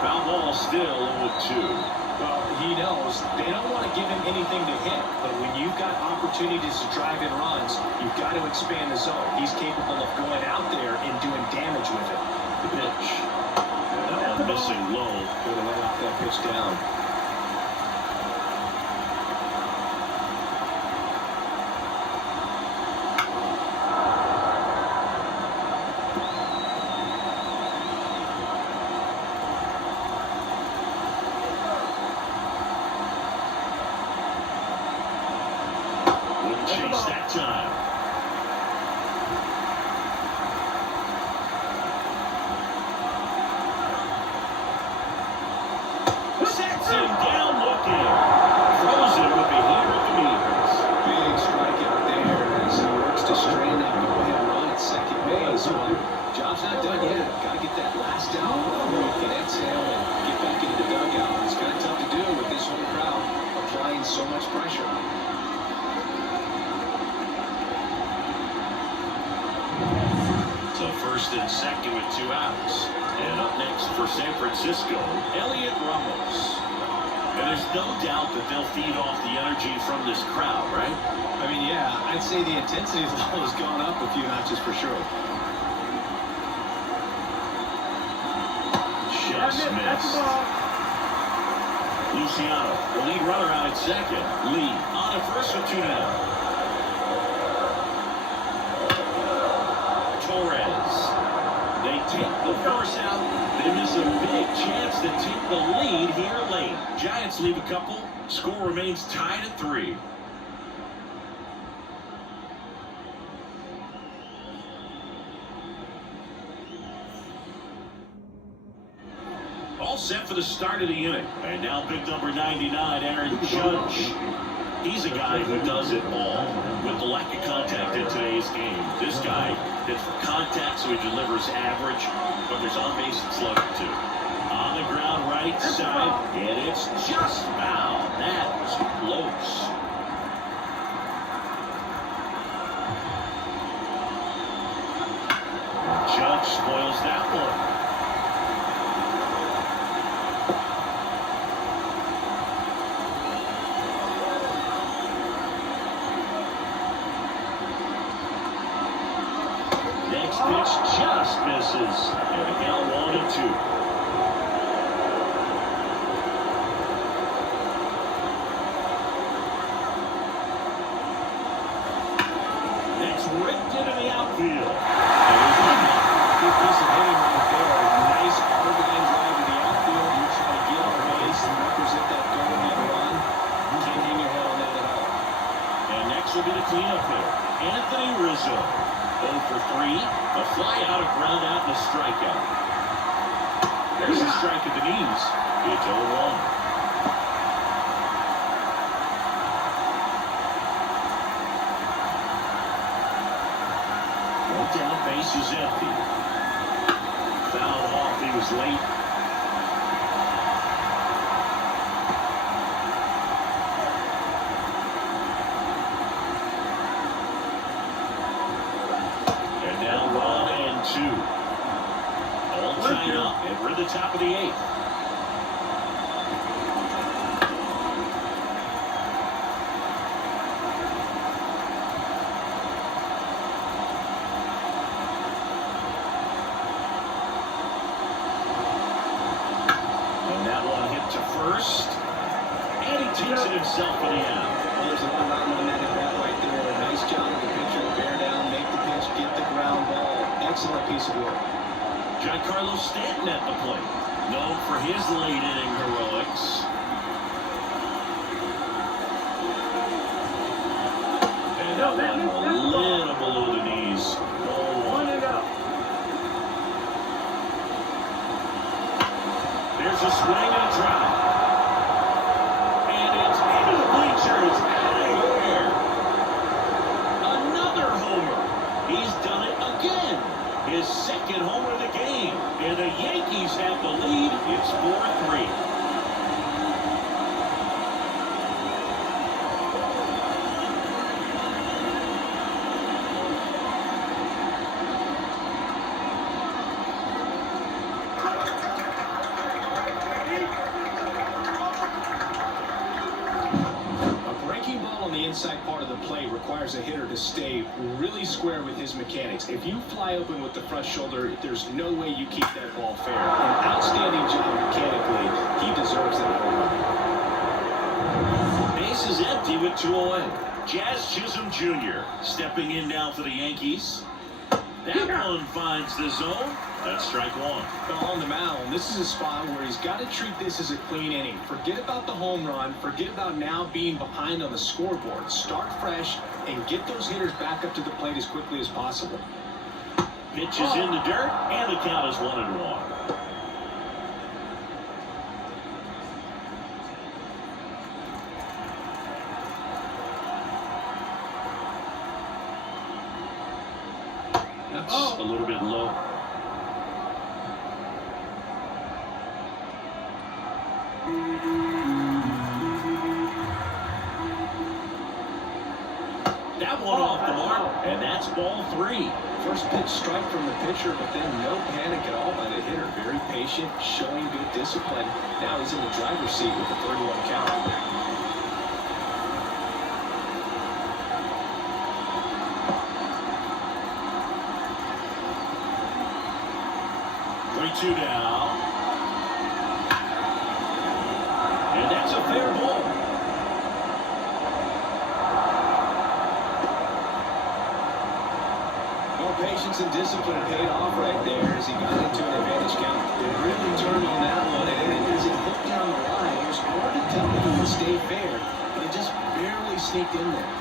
Foul ball still 0-2. Well, he knows they don't want to give him anything to hit, but when you've got opportunities to drive in runs, you've got to expand the zone. He's capable of going out there and doing damage with it. The pitch. That one missing low. Going to lay off that pitch down. Chase that time. Sets him down looking. Throws it with the hand at the knees. Big strikeout there as he works to strand that go-ahead run at second base. But job's not done yet. Got to get that last out before he can exhale and get back into the dugout. It's kind of tough to do with this whole crowd applying so much pressure. So first and second with 2 outs. And up next for San Francisco, Elliot Ramos. And there's no doubt that they'll feed off the energy from this crowd, right? I mean, yeah, I'd say the intensity level has gone up a few notches for sure. Just That's the missed. ball. Luciano, the lead runner out at second. Lee on at first with 2 down. Torres. They take the first out. They miss a big chance to take the lead here late. Giants leave a couple. Score remains tied at 3. All set for the start of the inning. And now big number 99, Aaron Judge. He's a guy who does it all. With the lack of contact in today's game, this guy hits for contact, so he delivers average, but there's on base and slugging too. On the ground, right side, and it's just foul. That was close. Judge spoils that one. Pitch just misses. And now 1-2. That's ripped into the outfield. Good piece of hitting right there. Nice hard line drive to the outfield. You're trying to get on base and represent that go-ahead run. You can't hang your head on that at all. And next will be the cleanup hitter, Anthony Rizzo. 0 for 3, a fly out, a ground out, and a strikeout. There's a strike at the knees. It's 0-1. One down, base is empty. Fouled off, he was late. All tied up, and we're at the top of the 8th. And that one hit to first, and he takes it himself for the out. Well, there's a lot of round on that at bat right there. Nice job of the pitcher to bear down, make the pitch, get the ground ball. Excellent piece of work. Giancarlo Stanton at the plate, known for his late inning heroics. And that one a little below the knees. 0-1. a swing and a drive. And it's into the bleachers. Out of here. Another homer. He's done it again. His second homer of the game. And the Yankees have the lead. It's 4-3. Inside part of the play requires a hitter to stay really square with his mechanics. If you fly open with the front shoulder, there's no way you keep that ball fair. An outstanding job mechanically. He deserves that home run. Base is empty with 2 away. Jazz Chisholm Jr. stepping in now for the Yankees. That one finds the zone. That's strike one. But on the mound, this is a spot where he's got to treat this as a clean inning. Forget about the home run. Forget about now being behind on the scoreboard. Start fresh and get those hitters back up to the plate as quickly as possible. Pitch is in the dirt, and the count is 1-1. That's a little bit low. That one off the mark, and that's ball 3. First pitch strike from the pitcher, but then no panic at all by the hitter. Very patient, showing good discipline. Now he's in the driver's seat with the 3-1 count. Two down. And that's a fair ball. Well, patience and discipline paid off right there as he got into an advantage count. It really turned on that one, and as it hooked down the line, it was hard to tell if it would stay fair, but it just barely sneaked in there.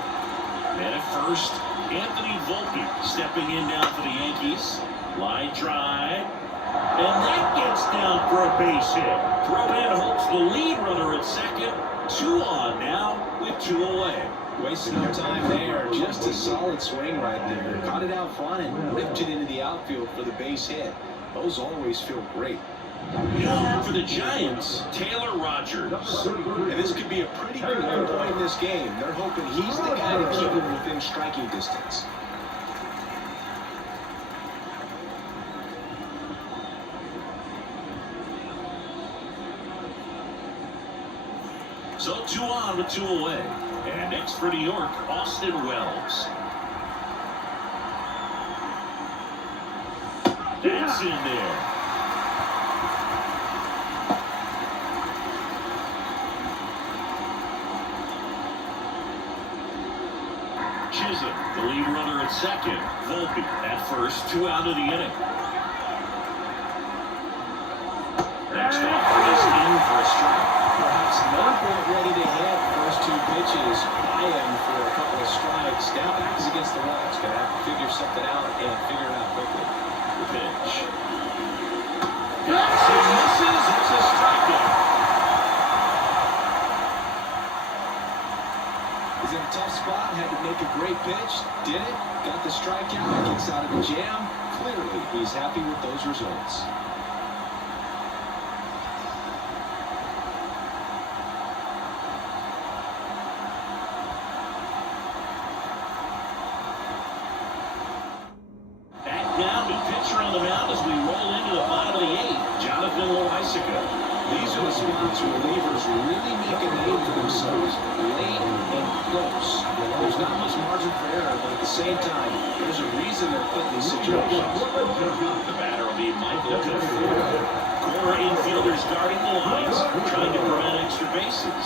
And at first, Anthony Volpe stepping in now for the Yankees. Line drive. And that gets down for a base hit. Throw in hopes the lead runner at second. 2 on now with 2 away. Wasted no time there. Just a solid swing right there. Caught it out front and ripped it into the outfield for the base hit. Those always feel great. Now for the Giants, Taylor Rogers. And this could be a pretty critical point in this game. They're hoping he's the guy to keep him within striking distance. So 2 on with 2 away. And next for New York, Austin Wells. That's in there. Chisholm, the lead runner at second. Volpe at first, 2 out of the inning. Next offer is in for a strike. Perhaps not ready to hit. First 2 pitches by him for a couple of strikes. Now back is against the wall. He's going to have to figure something out and figure it out quickly. The pitch. That's it, misses. It's a strikeout. He's in a tough spot. Had to make a great pitch. Did it. Got the strikeout. Gets out of the jam. Clearly, he's happy with those results. These are the spots where relievers really make a name for themselves. Late and close. There's not much margin for error, but at the same time, there's a reason they're put in these situations. The batter will be Michael Conforto. Corner infielders guarding the lines, trying to prevent extra bases.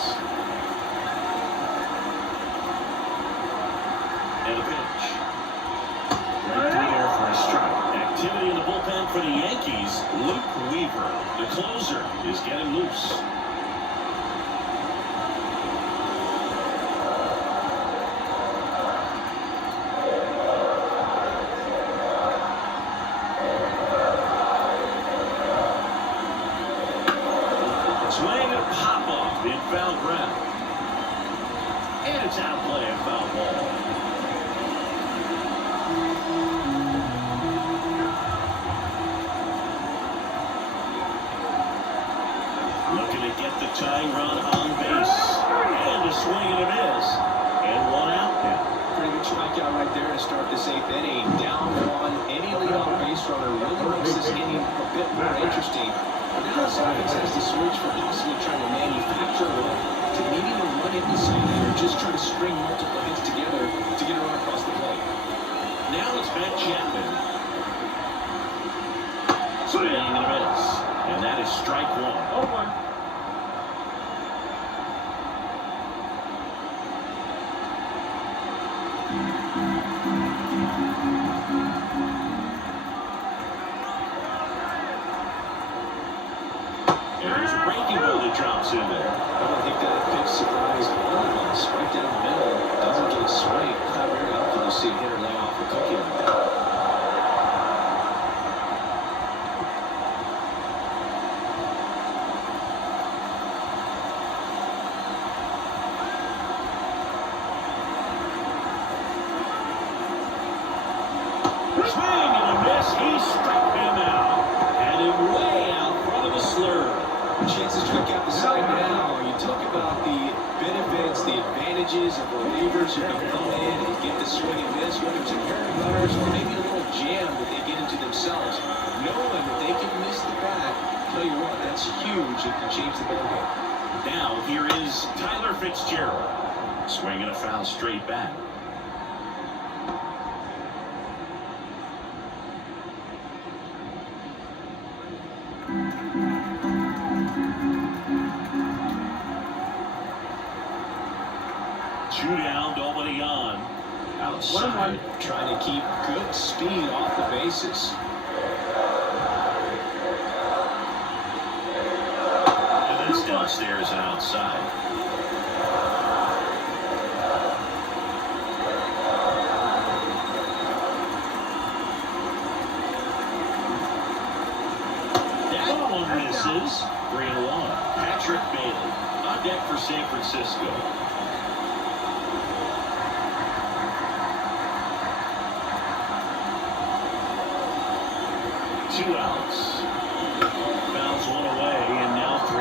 And a pitch. Right there for a strike. Activity in the bullpen for the Yankees. Luke Weaver, the closer, is getting loose. And it's out play, a foul ball. Looking to get the tying run on base. And a swing and a miss. And one out now. Pretty good strikeout right there to start this 8th inning. Down one. Any lead on base runner really makes this inning a bit more interesting. But now this offense has to switch from possibly trying to manufacture a run to needing to run into something or just trying to string multiple hits together to get a run across the plate. Now it's Ben Chapman. Swing and a miss. And that is strike one. 0-1. There's a breaking ball that drops in there. I don't think that pitch surprised all of us. Right down the middle, doesn't get a swing. Not very often you see a hitter lay off a cookie like that. Swing and a miss. He struck him out. Had him way out front of the slur. Chances to kick out the side now. You talk about the benefits, the advantages of relievers who can come in and get the swing and miss, whether it's inherent runners or maybe a little jam that they get into themselves. Knowing that they can miss the bat, tell you what, that's huge. It can change the ball game. Now here is Tyler Fitzgerald. Swinging a foul straight back. Two down, nobody on. Outside, trying to keep good speed off the bases. And that's downstairs and outside. That one misses. 3-1. Patrick Bailey on deck for San Francisco. Two outs. Fouls one away, and now 3-2.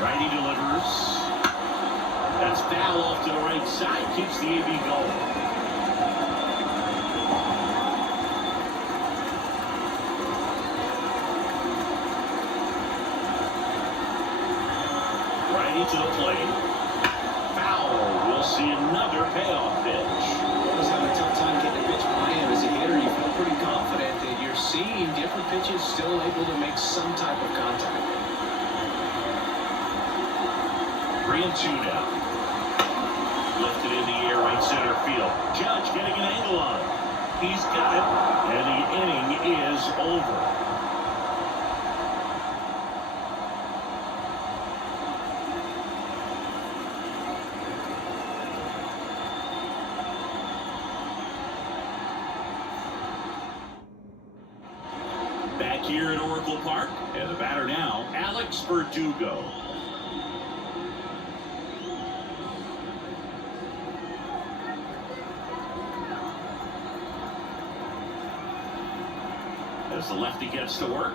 Righty delivers. That's foul off to the right side. Keeps the AB going. To the plate. Foul. We'll see another payoff pitch. He's having a tough time getting a pitch by him as a hitter. You feel pretty confident that you're seeing different pitches still able to make some type of contact. 3-2 now. Lifted in the air, right center field. Judge getting an angle on it. He's got it, and the inning is over. Back here at Oracle Park, and the batter now, Alex Verdugo. As the lefty gets to work,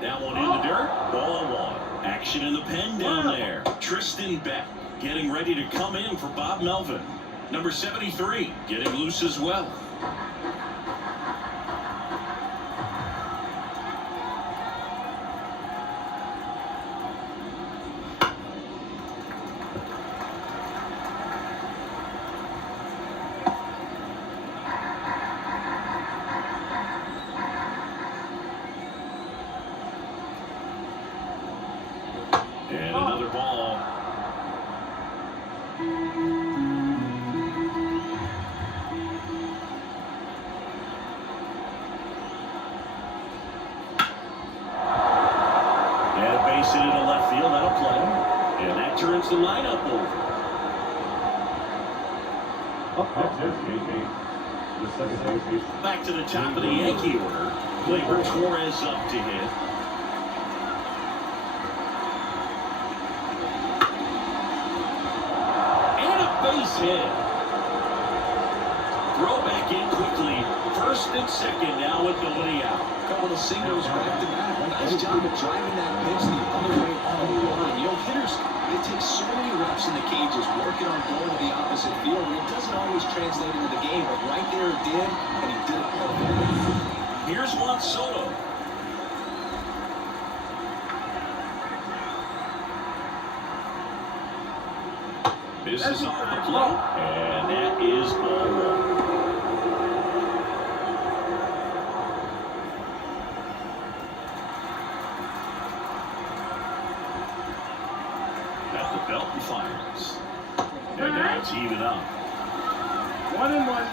that one in the dirt, ball one. Action in the pen down there. Tristan Beck getting ready to come in for Bob Melvin. Number 73 getting loose as well. And another ball. And a base hit into left field. That'll play. And that turns the lineup over. Up next is the Back to the top of the Yankee order. Gleyber Torres up to hit. And a base hit. Throw back in quickly. First and second now with nobody out. Couple of singles back to back. Nice job of driving that pitch the other way on the line. You know, hitters, they take so many reps in the cages, working on going to the opposite field. And it doesn't always translate into the game, but right there it did, and he did it perfectly. Here's Juan Soto. This is off the plate, and that is ball one. At the belt and fires. And now it's even up. 1-1.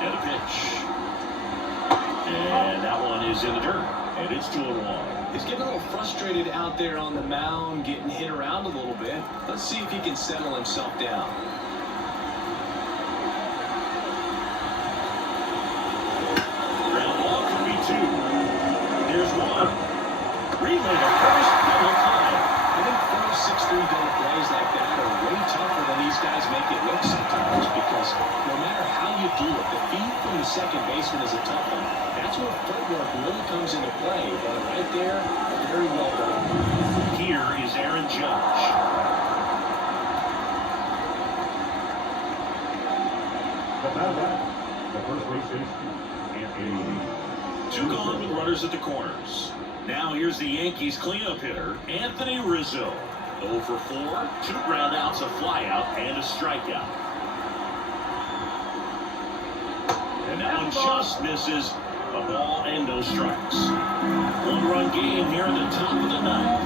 And a pitch. And that one is in the dirt. And it's 2-1. He's getting a little frustrated out there on the mound, getting hit around a little bit. Let's see if he can settle himself down. Ground ball could be two. Here's one. Relay to first, double play. I think 4-6-3 double plays like that are way tougher than these guys make it look sometimes, because no matter how you do it, the feed from the second baseman is a tough one. That's where footwork really comes into play. But right there, very well done. Here is Aaron Judge. The first base is Two gone with runners at the corners. Now here's the Yankees cleanup hitter, Anthony Rizzo. 0 for 4, 2 groundouts, a flyout, and a strikeout. And that one just misses. A ball and no strikes. One-run game here at the top of the ninth.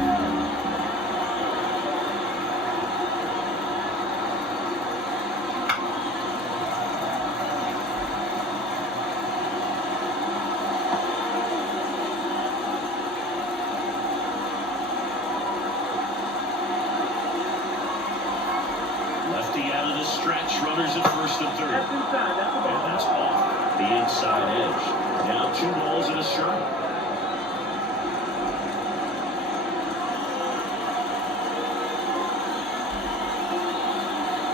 Lefty out of the stretch, runners at first and third. That's inside. That's the ball. And that's off the inside edge. Now 2 balls and a strike.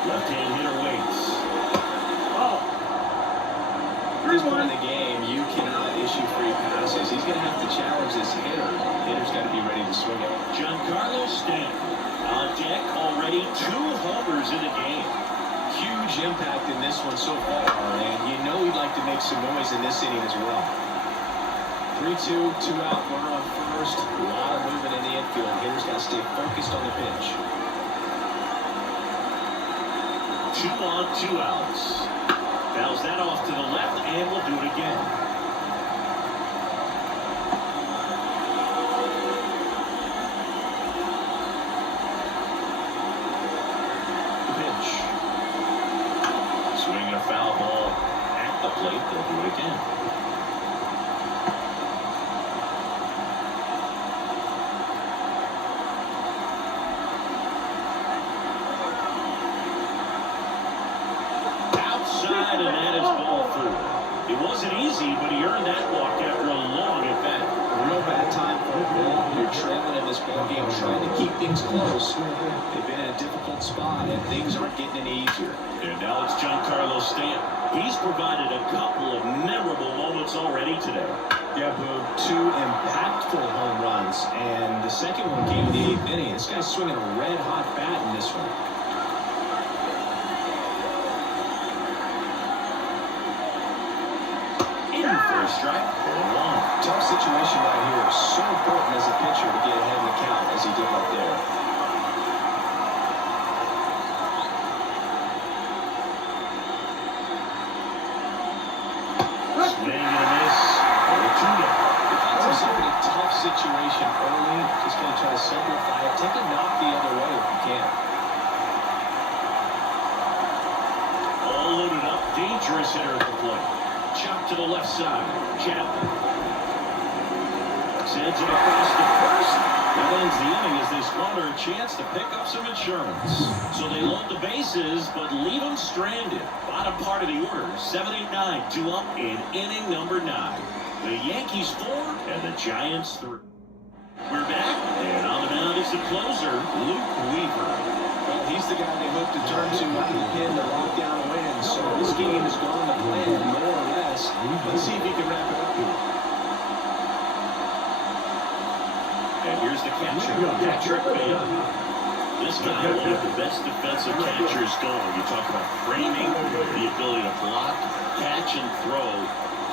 Left-hand hitter waits. Oh. At this point in the game, you cannot issue free passes. He's going to have to challenge this hitter. The hitter's got to be ready to swing it. Giancarlo Stanton on deck, already 2 homers in the game. Huge impact in this one so far, and you know he'd like to make some noise in this inning as well. 3-2, 2 out, runner on first. A lot of movement in the infield. Hitter's got to stay focused on the pitch. 2 on, 2 outs. Fouls that off to the left, and will do it again. The pitch. Swinging a foul ball at the plate. They'll do it again. Outside, and that is ball 4. It wasn't easy, but he earned that walk after a long at bat. Real bad time for a ball. You're trailing in this ball game, trying to keep things close. They've been in a difficult spot, and things aren't getting any easier. And now it's Giancarlo Stanton. He's provided a couple of memorable moments already today. Yeah, Boog, 2 impactful home runs, and the second one came in the 8th inning. This guy's swinging a red-hot bat in this one. In for a strike, 1-1. Tough situation right here. So important as a pitcher to get ahead in the count as he did right there. Swing and a miss. 0-2 now. He finds himself in a tough situation early. Just going to try to simplify it. Take a knock the other way if you can. All loaded up. Dangerous hitter at the plate. Chop to the left side. Chapman sends it across the first. That ends the this runner a chance to pick up some insurance. So they load the bases, but leave them stranded. Bottom part of the order, 7-8-9, 2 up in inning number 9. The Yankees 4 and the Giants 3. We're back, and on the mound is the closer, Luke Weaver. Well, he's the guy they hope to turn to under the pin to lock down a win. So this game has gone to plan, more or less. Let's see if he can wrap it up here. And here's the catcher, Patrick Bailey. This guy, one of the best defensive catchers going. You talk about framing, the ability to block, catch, and throw.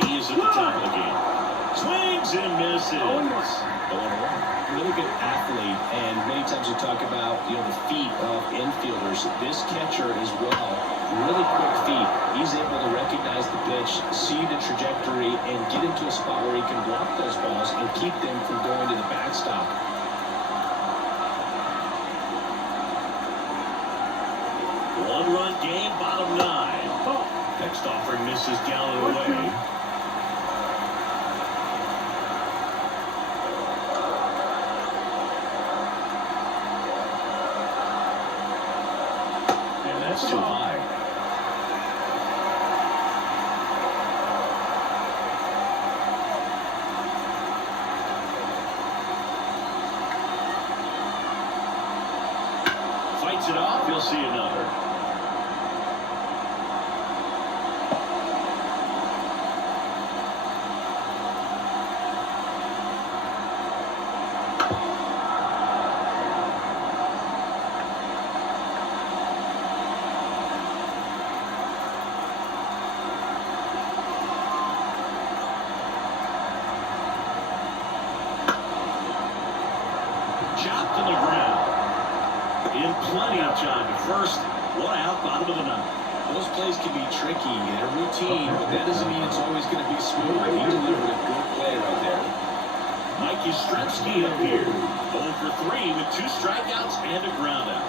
He is at the top of the game. Swings and misses. 0-1. Really good athlete, and many times we talk about the feet of infielders. This catcher as well, really quick feet. He's able to recognize the pitch, see the trajectory, and get into a spot where he can block those balls and keep them from going to the backstop. One-run game, bottom 9. Next offering misses down and away. That's too high. Fights it off, you'll see another. Chopped to the ground. In plenty of time to first. 1 out, bottom of the 9th. Those plays can be tricky and a routine, but that doesn't mean it's always going to be smooth. He delivered a good play right there. Mike Yastrzemski up here. 0 for 3 with 2 strikeouts and a ground out.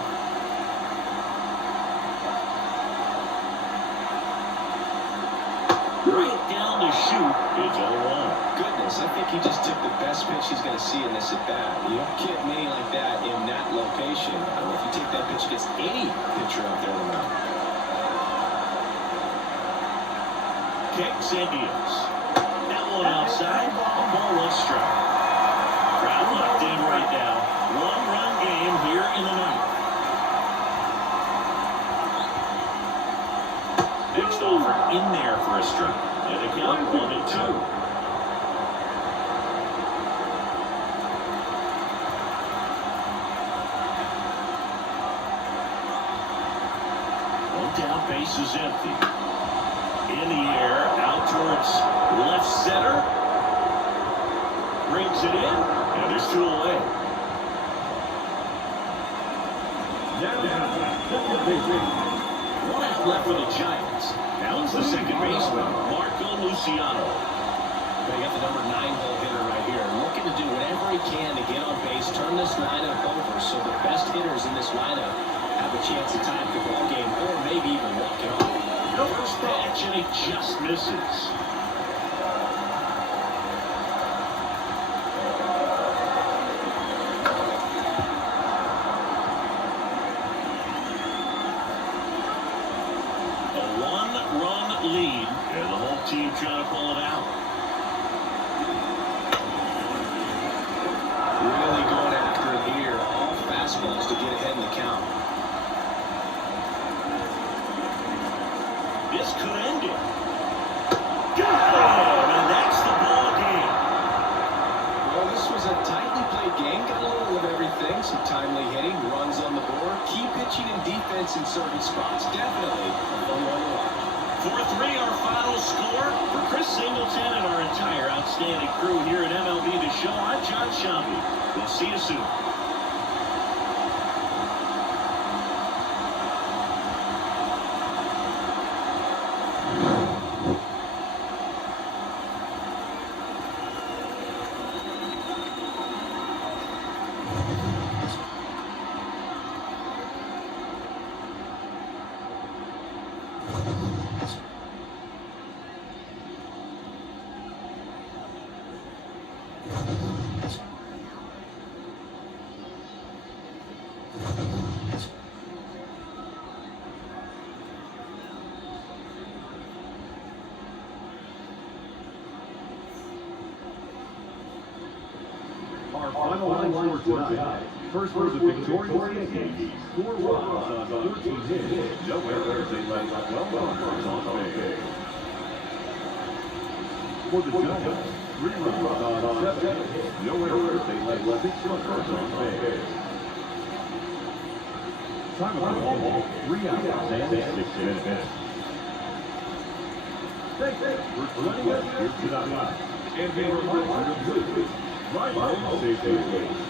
Right down the chute. It's 0-1. Goodness, I think he just took the best pitch he's going to see in this at-bat. You don't get many like that in that location. I don't know if you take that pitch against any pitcher out there on the mound. Kicks and deals. That one outside. A ball, 1 strike. Crowd locked in right now. 1-run game here in the 9th. Next offer in there for a strike. And the count 1-2. Down, base is empty. In the air, out towards left center. Brings it in, and there's 2 away. One out left for the Giants. Now it's the second baseman, Marco Luciano. They got the number 9 hole hitter right here, looking to do whatever he can to get on base, turn this lineup over, so the best hitters in this lineup have a chance to tie the ball game, or maybe even walk it off. First pitch, and he just misses. A 1-run lead, and the whole team trying to pull it out. Really going after it here. All fastballs to get ahead in the count. This could end it. Got him, and that's the ball game. Well, this was a tightly played game. Got a little of everything. Some timely hitting, runs on the board, key pitching and defense in certain spots. Definitely a fun one to watch. 4-3 our final score. For Chris Singleton and our entire outstanding crew here at MLB The Show, I'm John Shambi. We'll see you soon. Our final line score tonight. First was a victorious Yankees. 4 runs on 14 hits. No errors. They let 12 runners on base. For the Giants, 3 runs on 7 hits. No errors. They let 6 runners on base. Time of the ball, 3 hours and 6 minutes. Thanks for joining us here tonight. And be reminded of this. Right on, stay safe.